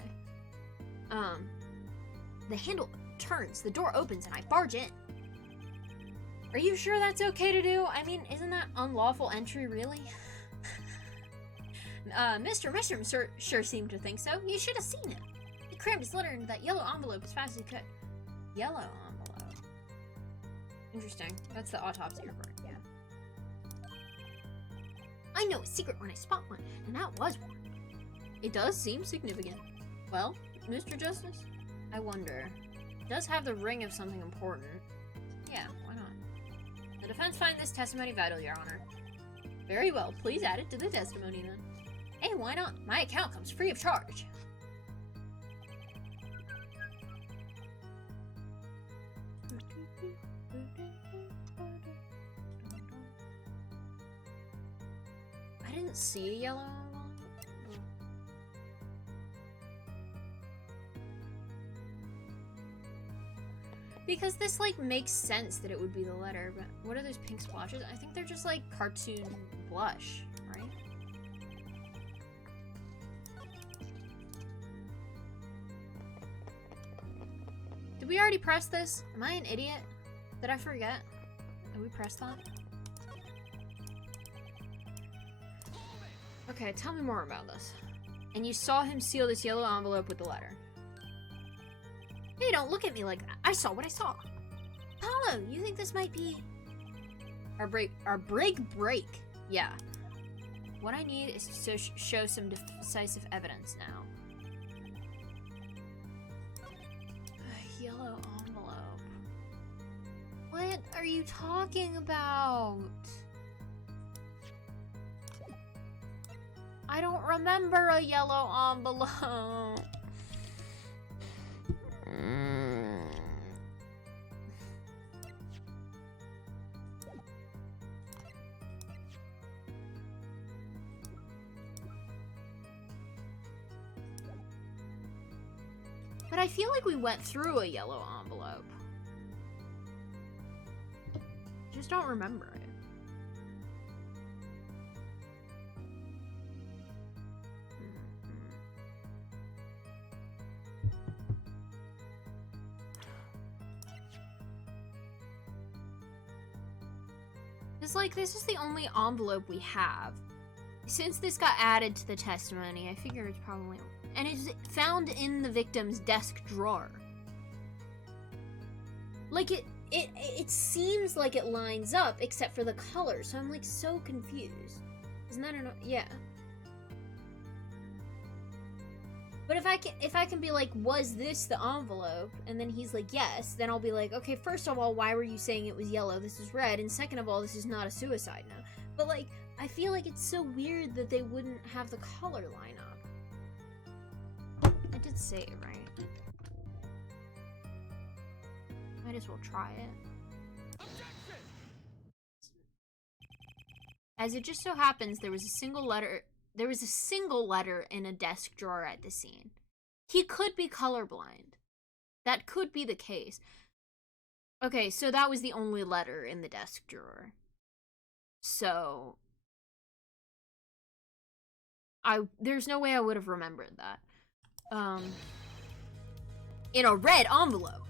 The handle turns, the door opens, and I barge in. Are you sure that's okay to do? I mean, isn't that unlawful entry, really? Mr. Mishram sure seemed to think so. You should have seen him. He crammed his letter into that yellow envelope as fast as he could. Yellow envelope. Interesting. That's the autopsy report, yeah. I know a secret when I spot one, and that was one. It does seem significant. Well, Mr. Justice, I wonder. It does have the ring of something important. Yeah, why not? The defense find this testimony vital, Your Honor. Very well, please add it to the testimony then. Hey, why not? My account comes free of charge. I didn't see a yellow envelope. Because this, like, makes sense that it would be the letter, but what are those pink splotches? I think they're just, like, cartoon blush, right? Did we already press this? Am I an idiot? Did I forget? Did we press that? Okay, tell me more about this. And you saw him seal this yellow envelope with the letter. Hey, don't look at me like that. I saw what I saw. Apollo, you think this might be... Our break. Yeah. What I need is to show some decisive evidence now. A yellow envelope. What are you talking about? I don't remember a yellow envelope. But I feel like we went through a yellow envelope. Just don't remember it. It's like, this is the only envelope we have. Since this got added to the testimony, I figure it's probably... And it's found in the victim's desk drawer. Like, it seems like it lines up, except for the color, so I'm, like, so confused. Isn't that enough? Yeah. But if I can be like, was this the envelope? And then he's like, yes, then I'll be like, okay, first of all, why were you saying it was yellow? This is red. And second of all, this is not a suicide note. But, like, I feel like it's so weird that they wouldn't have the color line up. I did say it right. Might as well try it. As it just so happens, there was a single letter in a desk drawer at the scene. He could be colorblind. That could be the case. Okay, so that was the only letter in the desk drawer. So there's no way I would have remembered that. In a red envelope.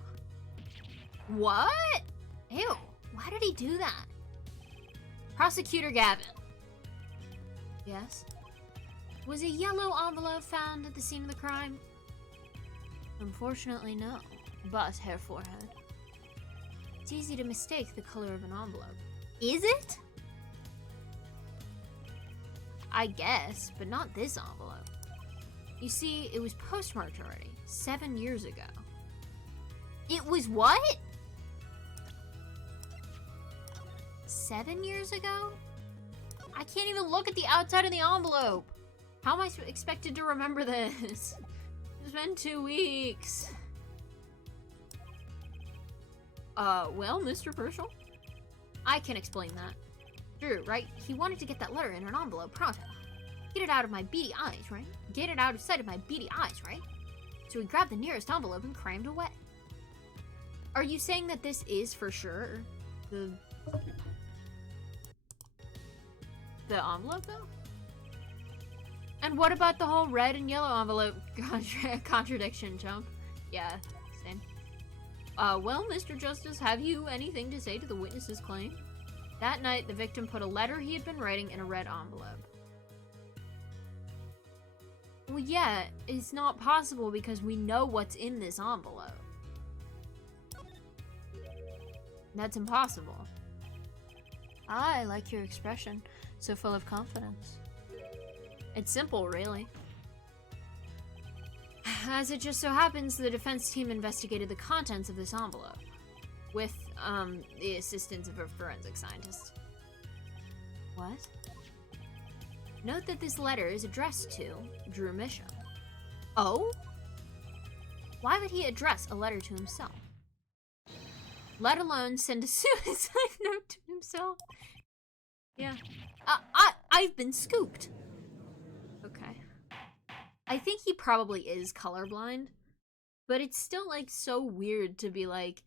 What? Ew, why did he do that? Prosecutor Gavin. Yes? Was a yellow envelope found at the scene of the crime? Unfortunately, no. But, Herr Forehead, it's easy to mistake the color of an envelope. Is it? I guess, but not this envelope. You see, it was postmarked already, 7 years ago. It was what? 7 years ago? I can't even look at the outside of the envelope. How am I expected to remember this? It's been 2 weeks. Well, Mr. Purcell? I can explain that. True, right? He wanted to get that letter in an envelope pronto. Get it out of my beady eyes, right? Get it out of sight of my beady eyes, right? So he grabbed the nearest envelope and crammed away. Are you saying that this is for sure the envelope, though? And what about the whole red and yellow envelope contradiction, Chump? Yeah, same. Well, Mr. Justice, have you anything to say to the witness's claim? That night, the victim put a letter he had been writing in a red envelope. Well, yeah, it's not possible because we know what's in this envelope. That's impossible. I like your expression, so full of confidence. It's simple, really. As it just so happens, the defense team investigated the contents of this envelope with, the assistance of a forensic scientist. What? Note that this letter is addressed to Drew Misha. Oh? Why would he address a letter to himself? Let alone send a suicide note to himself? Yeah. I've been scooped. Okay. I think he probably is colorblind, but it's still, like, so weird to be like,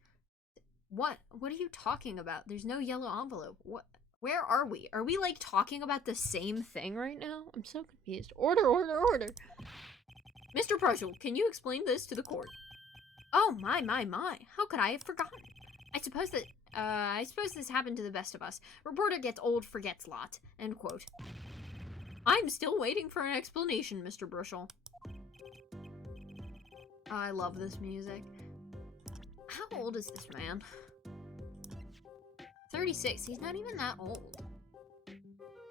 what are you talking about? There's no yellow envelope. What? Where are we? Are we, like, talking about the same thing right now? I'm so confused. Order, order, order. Mr. Purcell, can you explain this to the court? Oh, my. How could I have forgotten? I suppose that I suppose this happened to the best of us. Reporter gets old, forgets lot. End quote. I'm still waiting for an explanation, Mr. Bruschel. I love this music. How old is this man? 36. He's not even that old.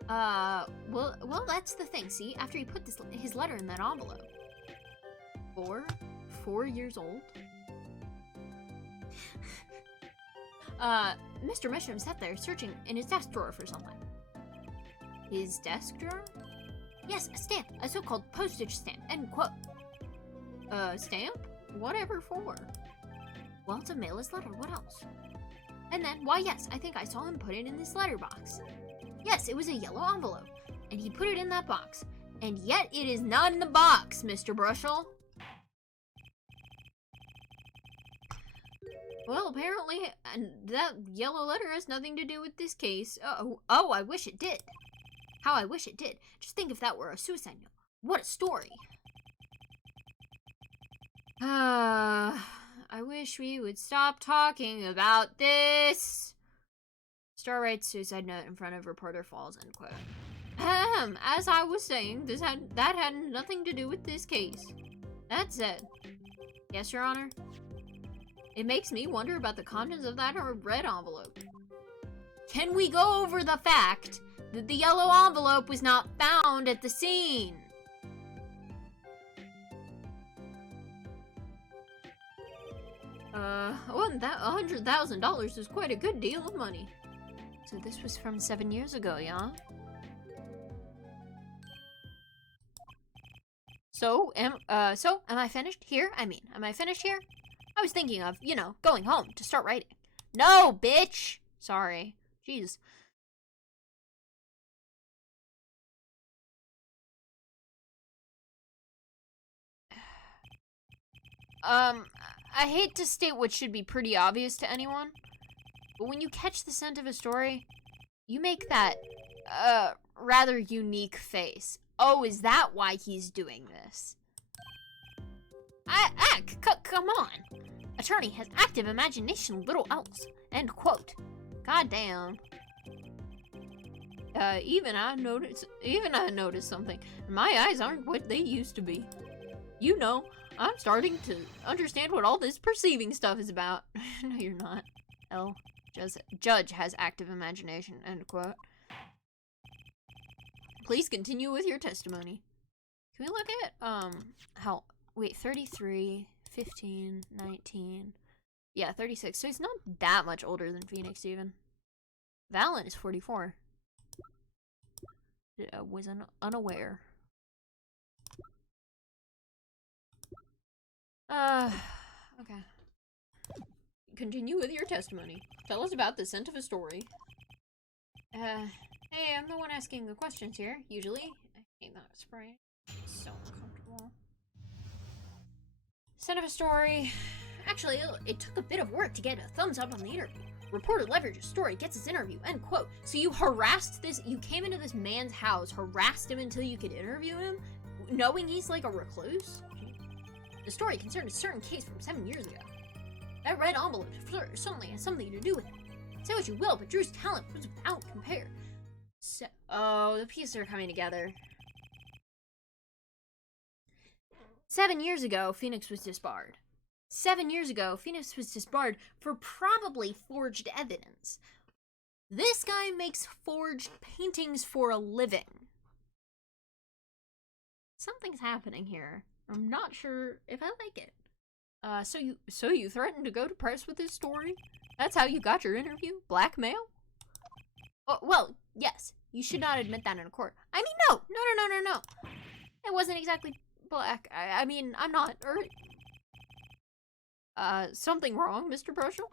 Well, that's the thing. See, after he put his letter in that envelope. 4 years old. Mr. Mishram sat there searching in his desk drawer for something. His desk drawer? Yes, a stamp, a so-called postage stamp, end quote. Stamp? Whatever for? Well, to mail his letter, what else? And then, why yes, I think I saw him put it in this letterbox. Yes, it was a yellow envelope, and he put it in that box. And yet it is not in the box, Mr. Bruschel. Well, apparently, that yellow letter has nothing to do with this case. Oh, I wish it did. How I wish it did. Just think if that were a suicide note. What a story. I wish we would stop talking about this. Star writes suicide note in front of reporter falls, end quote. As I was saying, that had nothing to do with this case. That said, yes, Your Honor. It makes me wonder about the contents of that red envelope. Can we go over the fact that the yellow envelope was not found at the scene? $100,000 is quite a good deal of money. So this was from 7 years ago, yeah? So, am I finished here? Am I finished here? I was thinking of, going home to start writing. No, bitch! Sorry. Jeez. I hate to state what should be pretty obvious to anyone, but when you catch the scent of a story, you make that, rather unique face. Oh, is that why he's doing this? Come on. Attorney has active imagination, little else. End quote. Goddamn. Even I noticed something. My eyes aren't what they used to be. I'm starting to understand what all this perceiving stuff is about. No, you're not. L. Judge has active imagination. End quote. Please continue with your testimony. Can we look at, wait, 33, 15, 19. Yeah, 36. So he's not that much older than Phoenix, even. Valen is 44. Was unaware. Okay. Continue with your testimony. Tell us about the scent of a story. Hey, I'm the one asking the questions here, usually. I hate that spray. It's so uncomfortable. Scent of a story. Actually, it took a bit of work to get a thumbs up on the interview. Reporter leverages story, gets his interview, end quote. So you came into this man's house, harassed him until you could interview him, knowing he's like a recluse? The story concerned a certain case from 7 years ago. That red envelope certainly has something to do with it. Say what you will, but Drew's talent was without compare. So, the pieces are coming together. 7 years ago, Phoenix was disbarred. 7 years ago, Phoenix was disbarred for probably forged evidence. This guy makes forged paintings for a living. Something's happening here. I'm not sure if I like it. So you threatened to go to press with this story? That's how you got your interview? Blackmail? Oh, well, yes. You should not admit that in a court. I mean, no. It wasn't exactly black. I'm not, something wrong, Mr. Bruschel?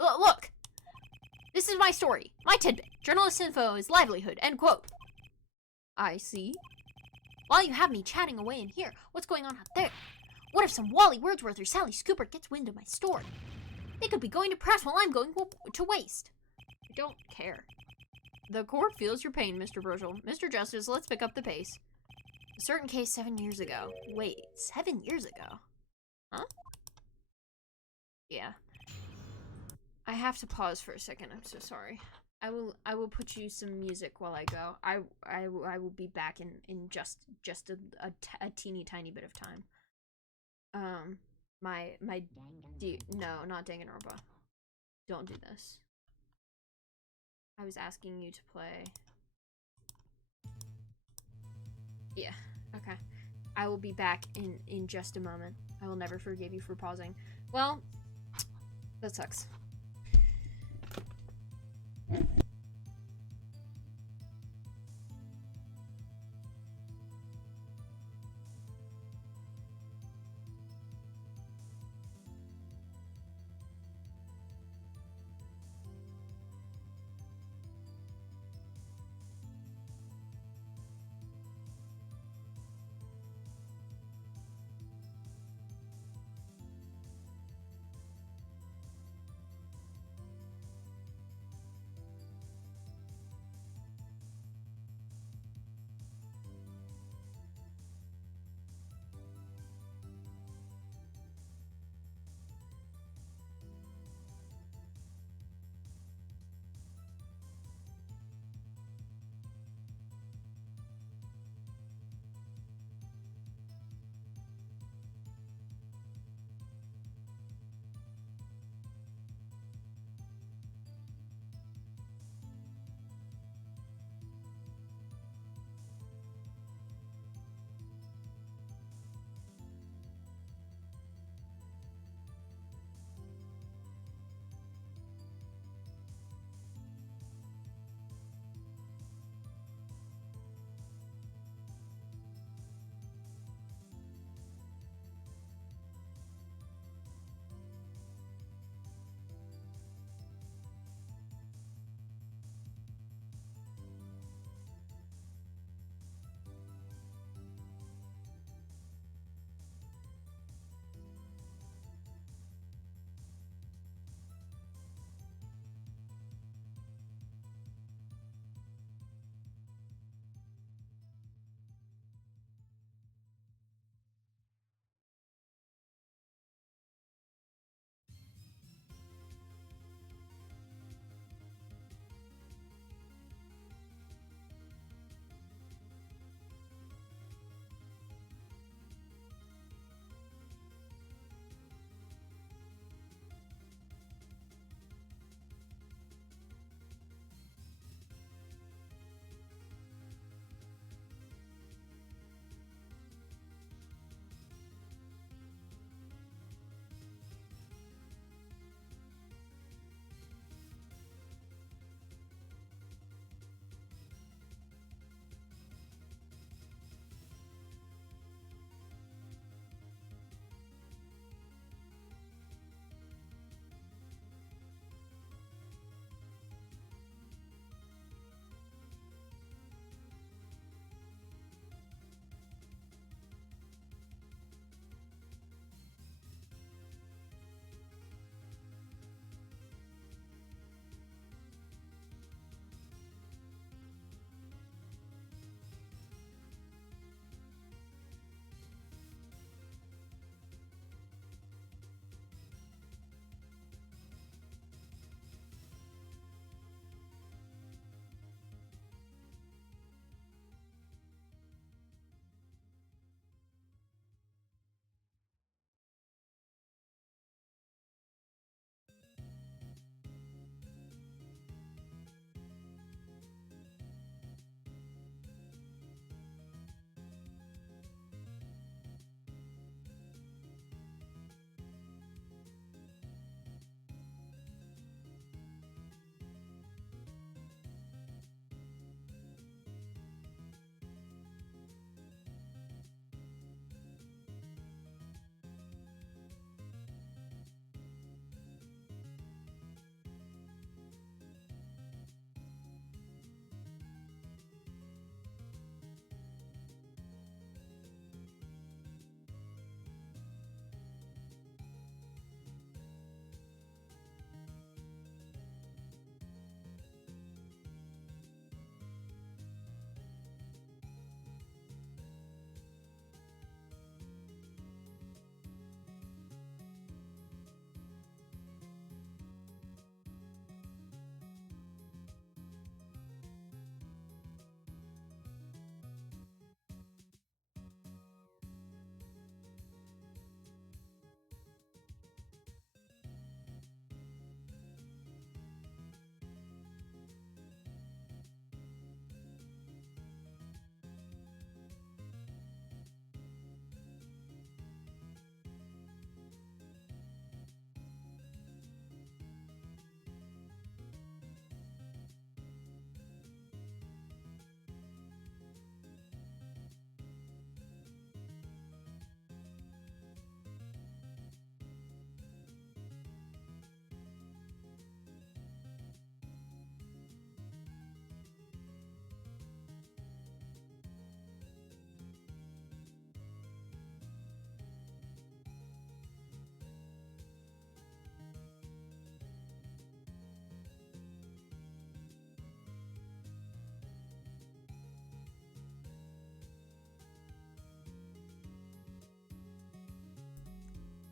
Look! This is my story. My tidbit. Journalist info is livelihood. End quote. I see. While you have me chatting away in here, what's going on out there? What if some Wally Wordsworth or Sally Scooper gets wind of my story? They could be going to press while I'm going to waste. I don't care. The court feels your pain, Mr. Bruschel. Mr. Justice, let's pick up the pace. A certain case 7 years ago. Wait, 7 years ago? Huh? Yeah. I have to pause for a second. I'm so sorry. I will put you some music while I go. I will be back in just a teeny tiny bit of time. My no, not Danganronpa. Don't do this. I was asking you to play. Yeah. Okay. I will be back in just a moment. I will never forgive you for pausing. Well, that sucks.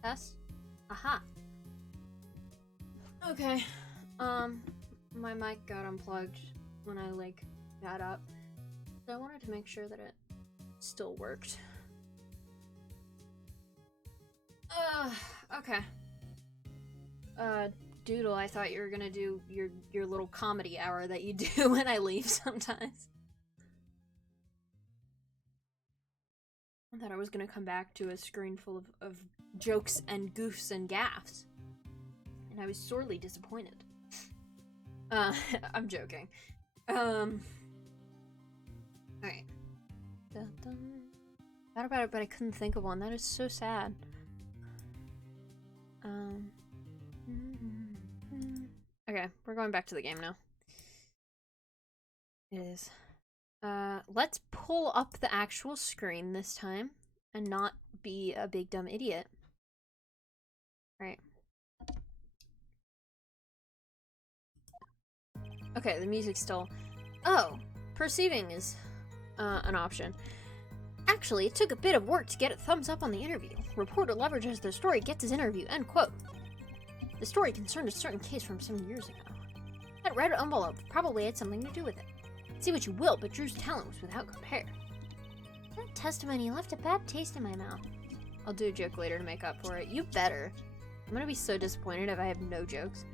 Test? Aha. Okay. My mic got unplugged when I, like, got up. So I wanted to make sure that it still worked. Okay. Doodle, I thought you were gonna do your little comedy hour that you do when I leave sometimes. I thought I was gonna come back to a screen full of jokes and goofs and gaffs. And I was sorely disappointed. I'm joking. Alright. Thought about it, but I couldn't think of one. That is so sad. Okay, we're going back to the game now. It is. Let's pull up the actual screen this time and not be a big dumb idiot. Right. Okay, the music's still... Oh, perceiving is an option. Actually, it took a bit of work to get a thumbs up on the interview. Reporter leverages the story, gets his interview, end quote. The story concerned a certain case from some years ago. That red envelope probably had something to do with it. See what you will, but Drew's talent was without compare. That testimony left a bad taste in my mouth. I'll do a joke later to make up for it. You better. I'm gonna be so disappointed if I have no jokes.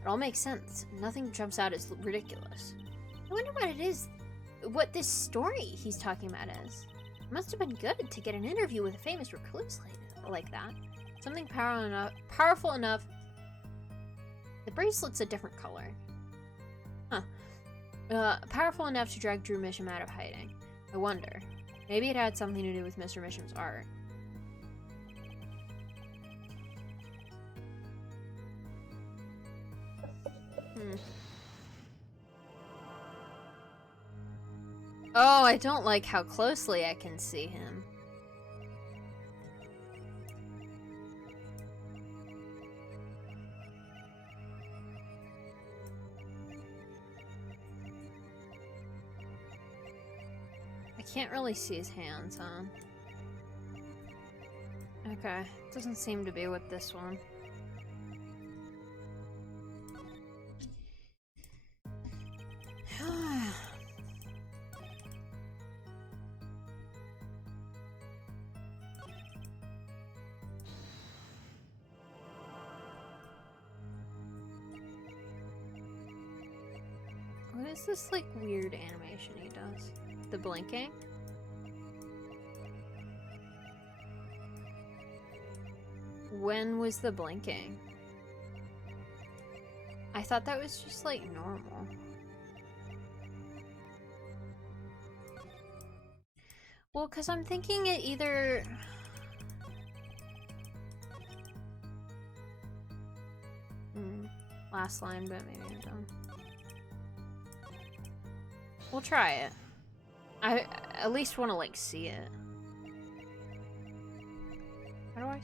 It all makes sense. Nothing jumps out as ridiculous. I wonder what it is, what this story he's talking about is. It must have been good to get an interview with a famous recluse like that. Something powerful enough. The bracelet's a different color. Huh. Powerful enough to drag Drew Misham out of hiding. I wonder. Maybe it had something to do with Mr. Misham's art. Oh, I don't like how closely I can see him. I can't really see his hands, huh? Okay, doesn't seem to be with this one. What is this, like, weird animation he does? The blinking? When was the blinking? I thought that was just, like, normal. Well, because I'm thinking it either... Last line, but maybe I'm dumb. We'll try it. I at least want to, like, see it. How do I...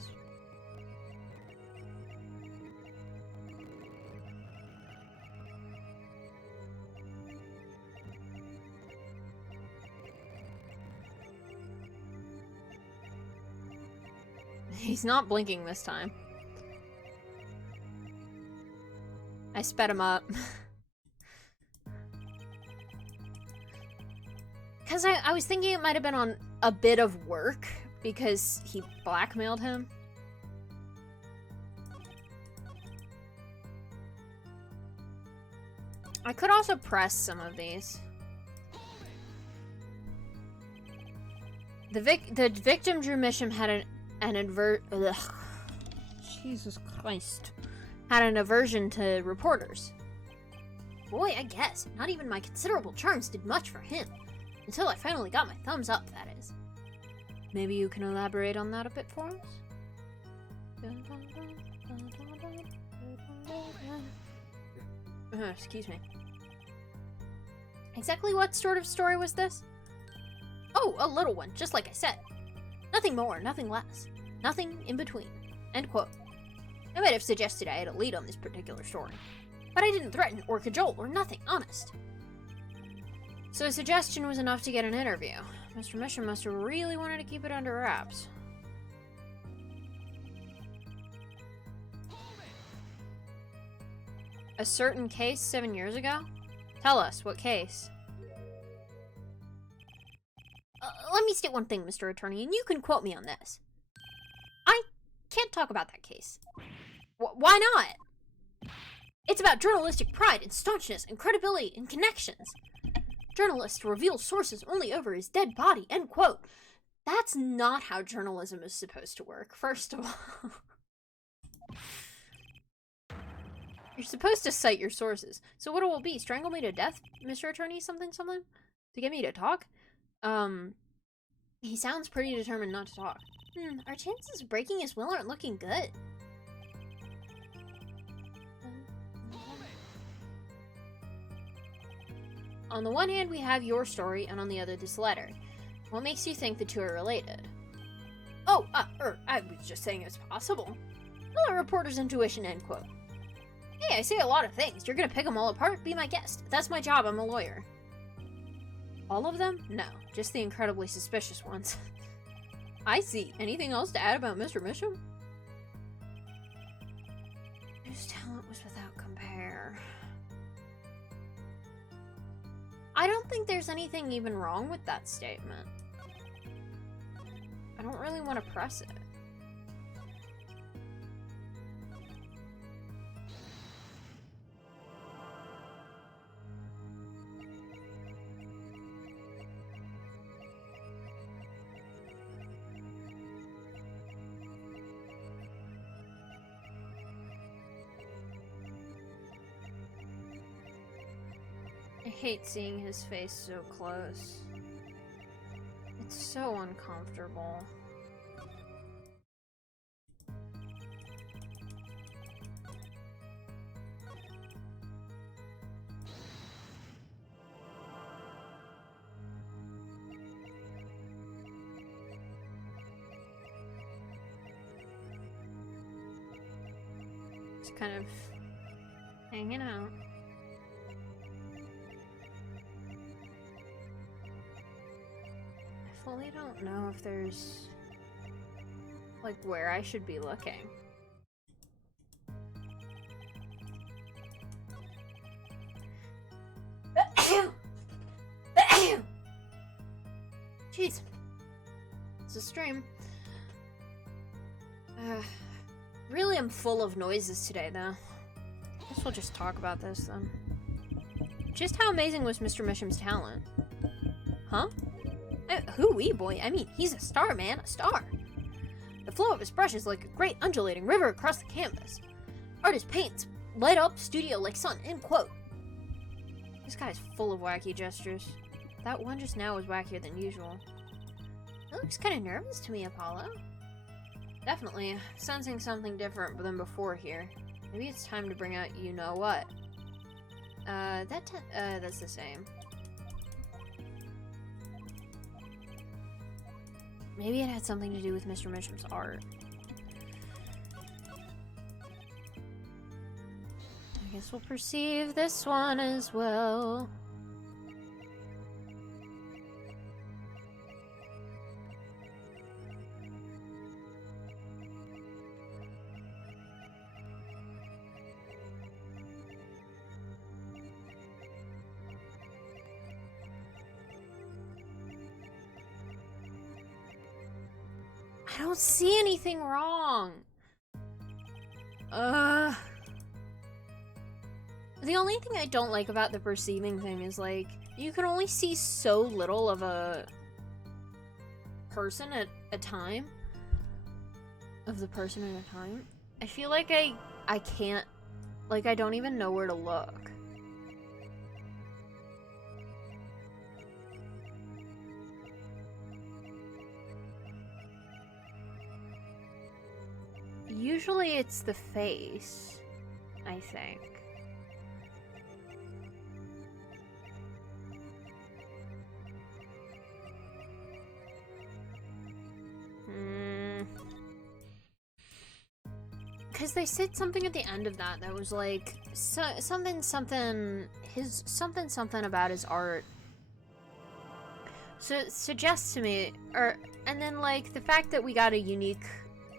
He's not blinking this time. I sped him up. Because I was thinking it might have been on a bit of work because he blackmailed him. I could also press some of these. The victim, Drew Misham, had Jesus Christ. Had an aversion to reporters. Boy, I guess. Not even my considerable charms did much for him. Until I finally got my thumbs up, that is. Maybe you can elaborate on that a bit for us? Excuse me. Exactly what sort of story was this? Oh, a little one, just like I said. Nothing more, nothing less. Nothing in between. End quote. I might have suggested I had a lead on this particular story, but I didn't threaten or cajole or nothing, honest. So a suggestion was enough to get an interview. Mr. Misham must have really wanted to keep it under wraps. A certain case 7 years ago? Tell us, what case? Let me state one thing, Mr. Attorney, and you can quote me on this. I can't talk about that case. Why not? It's about journalistic pride and staunchness and credibility and connections. Journalists reveal sources only over his dead body, end quote. That's not how journalism is supposed to work, first of all. You're supposed to cite your sources. So what it will be? Strangle me to death, Mr. Attorney? Something? To get me to talk? He sounds pretty determined not to talk. Our chances of breaking his will aren't looking good. On the one hand, we have your story, and on the other, this letter. What makes you think the two are related? Oh, I was just saying it's possible. Well, a reporter's intuition, end quote. Hey, I say a lot of things. You're gonna pick them all apart? Be my guest. That's my job, I'm a lawyer. All of them? No, just the incredibly suspicious ones. I see. Anything else to add about Mr. Misham? Whose talent was without compare. I don't think there's anything even wrong with that statement. I don't really want to press it. I hate seeing his face so close. It's so uncomfortable. Just kind of hanging out. I fully don't know if there's like where I should be looking. Jeez. It's a stream. Really am full of noises today, though. Guess we'll just talk about this, then. Just how amazing was Mr. Misham's talent? Huh? Hoo-wee, boy. I mean, he's a star, man. A star. The flow of his brush is like a great undulating river across the canvas. Artist paints, light up studio like sun, end quote. This guy's full of wacky gestures. That one just now was wackier than usual. He looks kind of nervous to me, Apollo. Definitely. Sensing something different than before here. Maybe it's time to bring out you-know-what. That's the same. Maybe it had something to do with Mr. Misham's art. I guess we'll perceive this one as well. I don't see anything wrong. The only thing I don't like about the perceiving thing is, like, you can only see so little of a person at a time. Of the person at a time. I feel like I can't, like, I don't even know where to look. Usually it's the face, I think. Because they said something at the end of that was like, something about his art. So it suggests to me, and then like the fact that we got a unique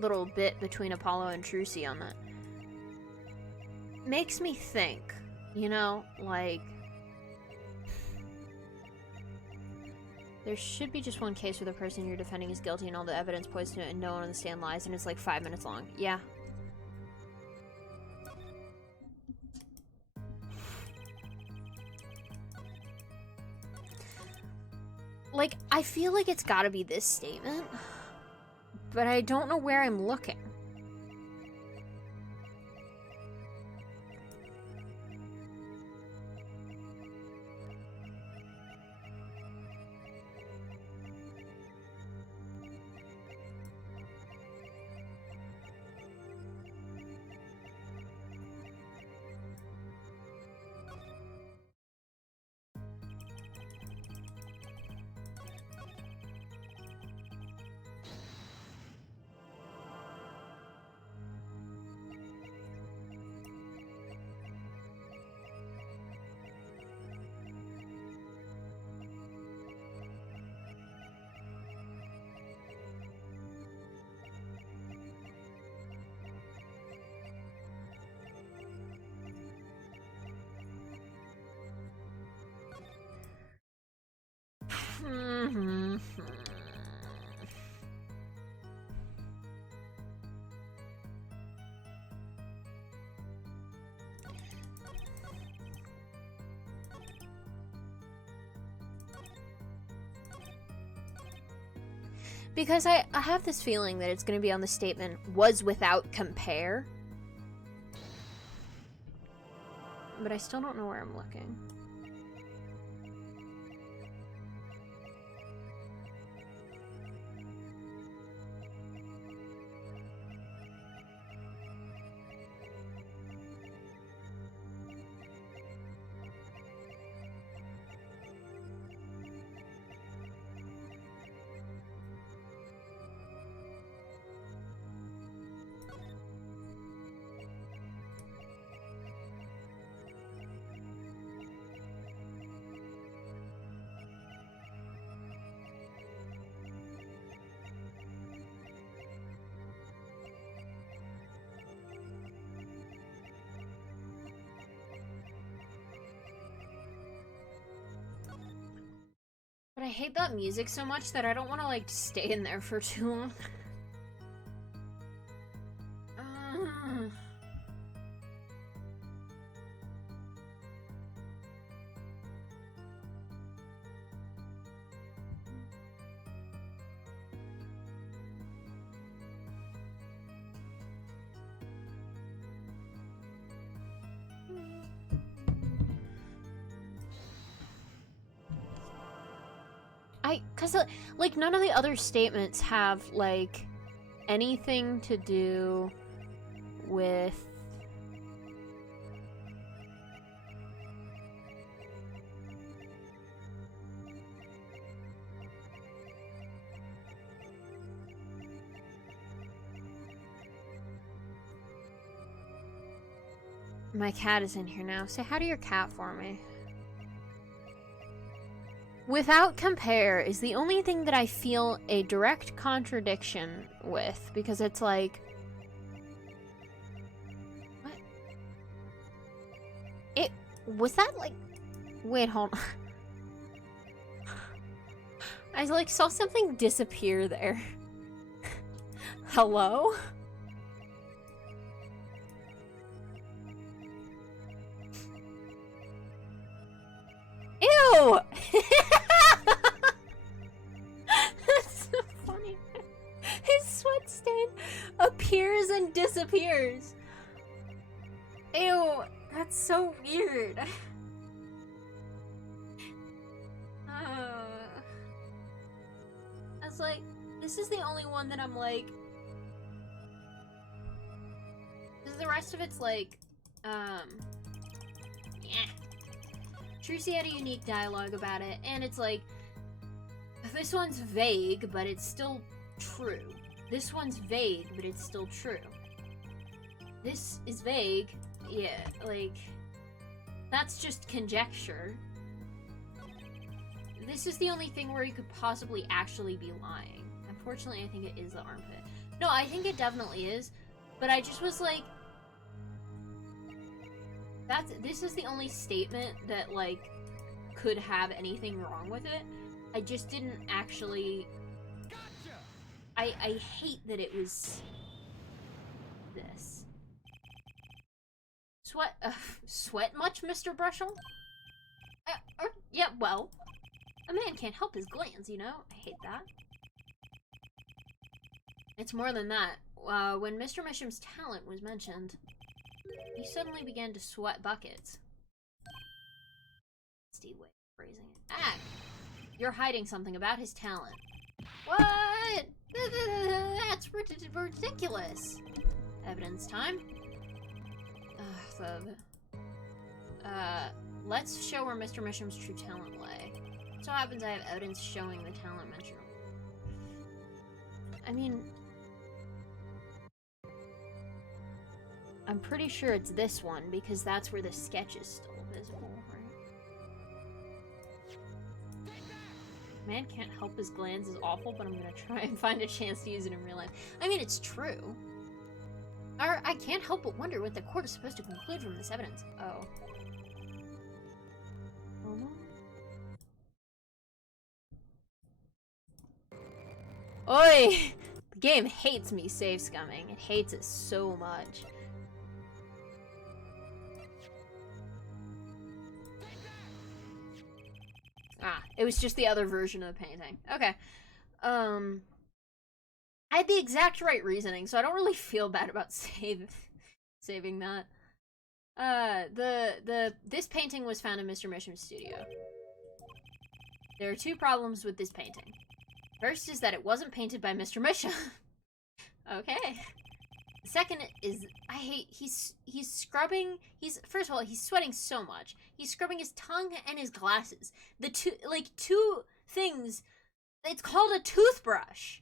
little bit between Apollo and Trucy on that. makes me think, you know, like, there should be just one case where the person you're defending is guilty and all the evidence points to it and no one on the stand lies, and it's like 5 minutes long. Yeah. Like, I feel like it's gotta be this statement, but I don't know where I'm looking. Because I have this feeling that it's going to be on the statement, was without compare. But I still don't know where I'm looking. But I hate that music so much that I don't want to, like, stay in there for too long. Cause, like, none of the other statements have, like, anything to do with... My cat is in here now. Say hi to your cat for me. Without compare is the only thing that I feel a direct contradiction with, because it's like... What? It... Was that like... Wait, hold on. I like saw something disappear there. Hello? Ew! That's so funny. His sweat stain appears and disappears. Ew, that's so weird. I was like, this is the only one that I'm like... Because the rest of it's like, yeah. Trucy had a unique dialogue about it, and it's like, this one's vague, but it's still true. This one's vague, but it's still true. This is vague, yeah, like, that's just conjecture. This is the only thing where you could possibly actually be lying. Unfortunately, I think it is the armpit. No, I think it definitely is, but I just was like, This is the only statement that, like, could have anything wrong with it. I just didn't actually... I hate that it was... this. Sweat much, Mr. Brushel? Yeah, well... A man can't help his glands, you know? I hate that. It's more than that. When Mr. Misham's talent was mentioned, he suddenly began to sweat buckets. Steve way of phrasing it. Ah! You're hiding something about his talent. What? That's ridiculous. Evidence time. Let's show where Mr. Misham's true talent lay. So happens I have evidence showing the talent mentioned. I mean, I'm pretty sure it's this one because that's where the sketch is still visible, right? Man can't help his glands is awful, but I'm gonna try and find a chance to use it in real life. I mean, it's true. I can't help but wonder what the court is supposed to conclude from this evidence. Oh. Oi! The game hates me save scumming. It hates it so much. Ah, it was just the other version of the painting. Okay. I had the exact right reasoning, so I don't really feel bad about saving that. This painting was found in Mr. Misham's studio. There are two problems with this painting. First is that it wasn't painted by Mr. Misham. Okay. The second is, he's scrubbing, first of all, he's sweating so much. He's scrubbing his tongue and his glasses. The two things, it's called a toothbrush.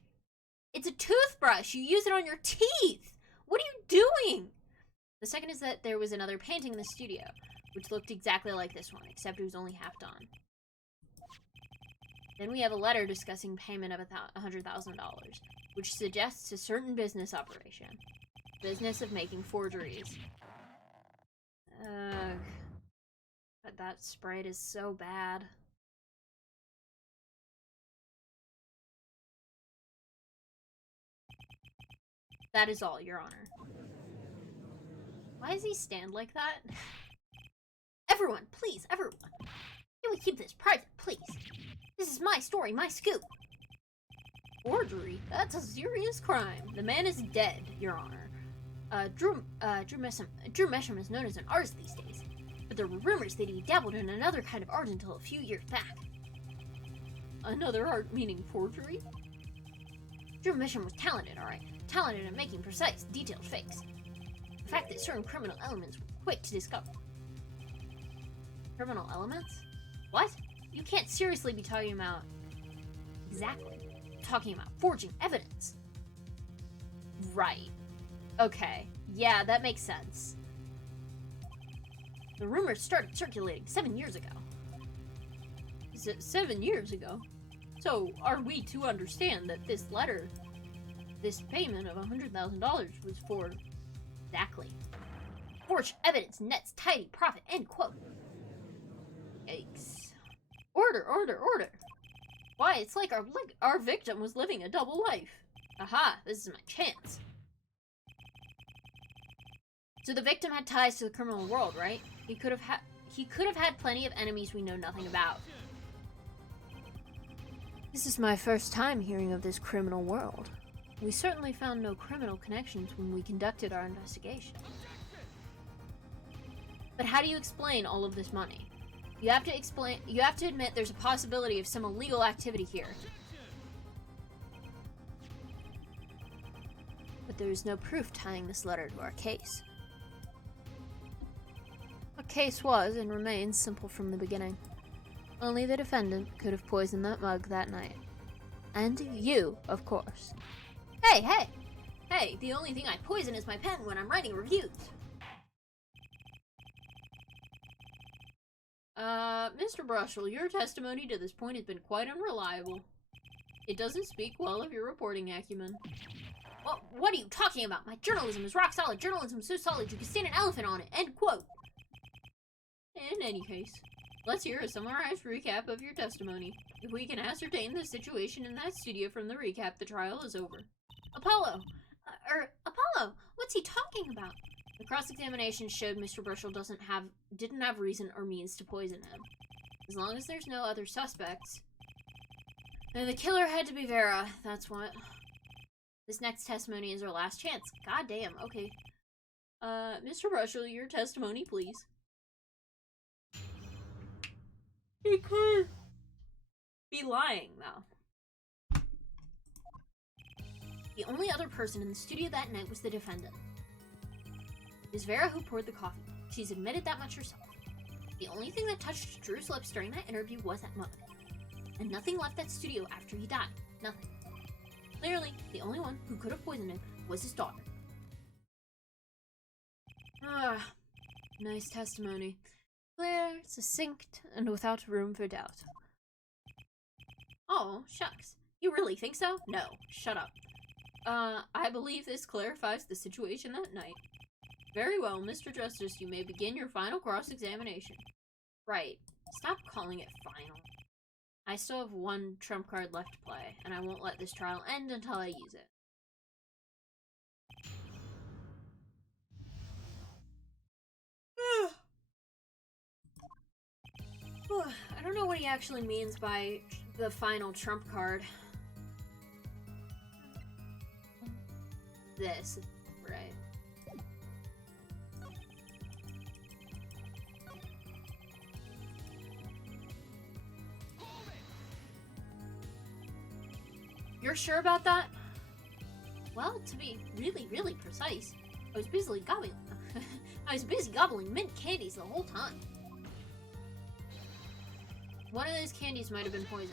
It's a toothbrush, you use it on your teeth. What are you doing? The second is that there was another painting in the studio, which looked exactly like this one, except it was only half done. Then we have a letter discussing payment of $100,000, which suggests a certain business operation. Business of making forgeries. But that sprite is so bad. That is all, Your Honor. Why does he stand like that? Everyone, please, everyone. Can we keep this private, please? This is my story, my scoop. Forgery? That's a serious crime. The man is dead, Your Honor. Drew Mesham is known as an artist these days, but there were rumors that he dabbled in another kind of art until a few years back. Another art meaning forgery? Drew Mesham was talented, alright. Talented at making precise, detailed fakes. The fact that certain criminal elements were quick to discover. Criminal elements? What? You can't seriously be talking about... Exactly. Talking about forging evidence. Right. Okay. Yeah, that makes sense. The rumors started circulating 7 years ago. 7 years ago? So, are we to understand that this letter, this payment of $100,000 was for... Exactly. Forged evidence nets tidy profit, end quote. Yikes. Order, order, order! Why, it's like our victim was living a double life. Aha, this is my chance. So the victim had ties to the criminal world, right? He could have had plenty of enemies we know nothing about. This is my first time hearing of this criminal world. We certainly found no criminal connections when we conducted our investigation. But how do you explain all of this money? You have to admit there's a possibility of some illegal activity here. But there is no proof tying this letter to our case. Our case was and remains simple from the beginning. Only the defendant could have poisoned that mug that night. And you, of course. Hey, hey! Hey, the only thing I poison is my pen when I'm writing reviews. Mr. Brushel, your testimony to this point has been quite unreliable. It doesn't speak well of your reporting acumen. Well, what are you talking about? My journalism is rock solid. Journalism so solid you can stand an elephant on it. End quote. In any case, let's hear a summarized recap of your testimony. If we can ascertain the situation in that studio from the recap, the trial is over. Apollo! Apollo! What's he talking about? The cross-examination showed Mr. Burchell didn't have reason or means to poison him. As long as there's no other suspects. And the killer had to be Vera, that's what. This next testimony is our last chance. God damn, okay. Mr. Burchell, your testimony, please. He could be lying, though. The only other person in the studio that night was the defendant. It is Vera who poured the coffee. She's admitted that much herself. The only thing that touched Drew's lips during that interview was that mug. And nothing left that studio after he died. Nothing. Clearly, the only one who could have poisoned him was his daughter. Ah, nice testimony. Clear, succinct, and without room for doubt. Oh, shucks. You really think so? No, shut up. I believe this clarifies the situation that night. Very well, Mr. Justice, you may begin your final cross-examination. Right. Stop calling it final. I still have one trump card left to play, and I won't let this trial end until I use it. I don't know what he actually means by the final trump card. This, right. You're sure about that? Well, to be really precise, I was busy gobbling mint candies the whole time. One of those candies might have been poisoned.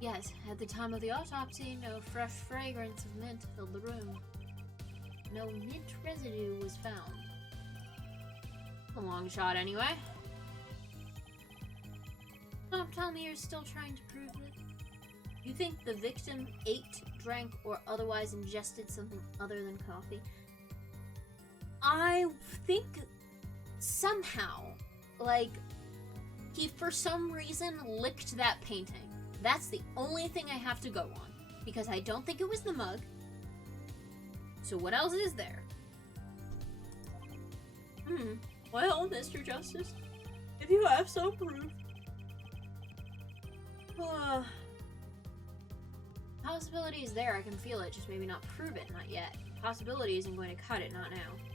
Yes, at the time of the autopsy, no fresh fragrance of mint filled the room. No mint residue was found. A long shot, anyway. Don't tell me you're still trying to prove it. You think the victim ate, drank, or otherwise ingested something other than coffee? I think somehow, like, he for some reason licked that painting. That's the only thing I have to go on, because I don't think it was the mug. So what else is there? Well, Mr. Justice, if you have some proof. Possibility is there, I can feel it, just maybe not prove it, not yet. Possibility isn't going to cut it, not now.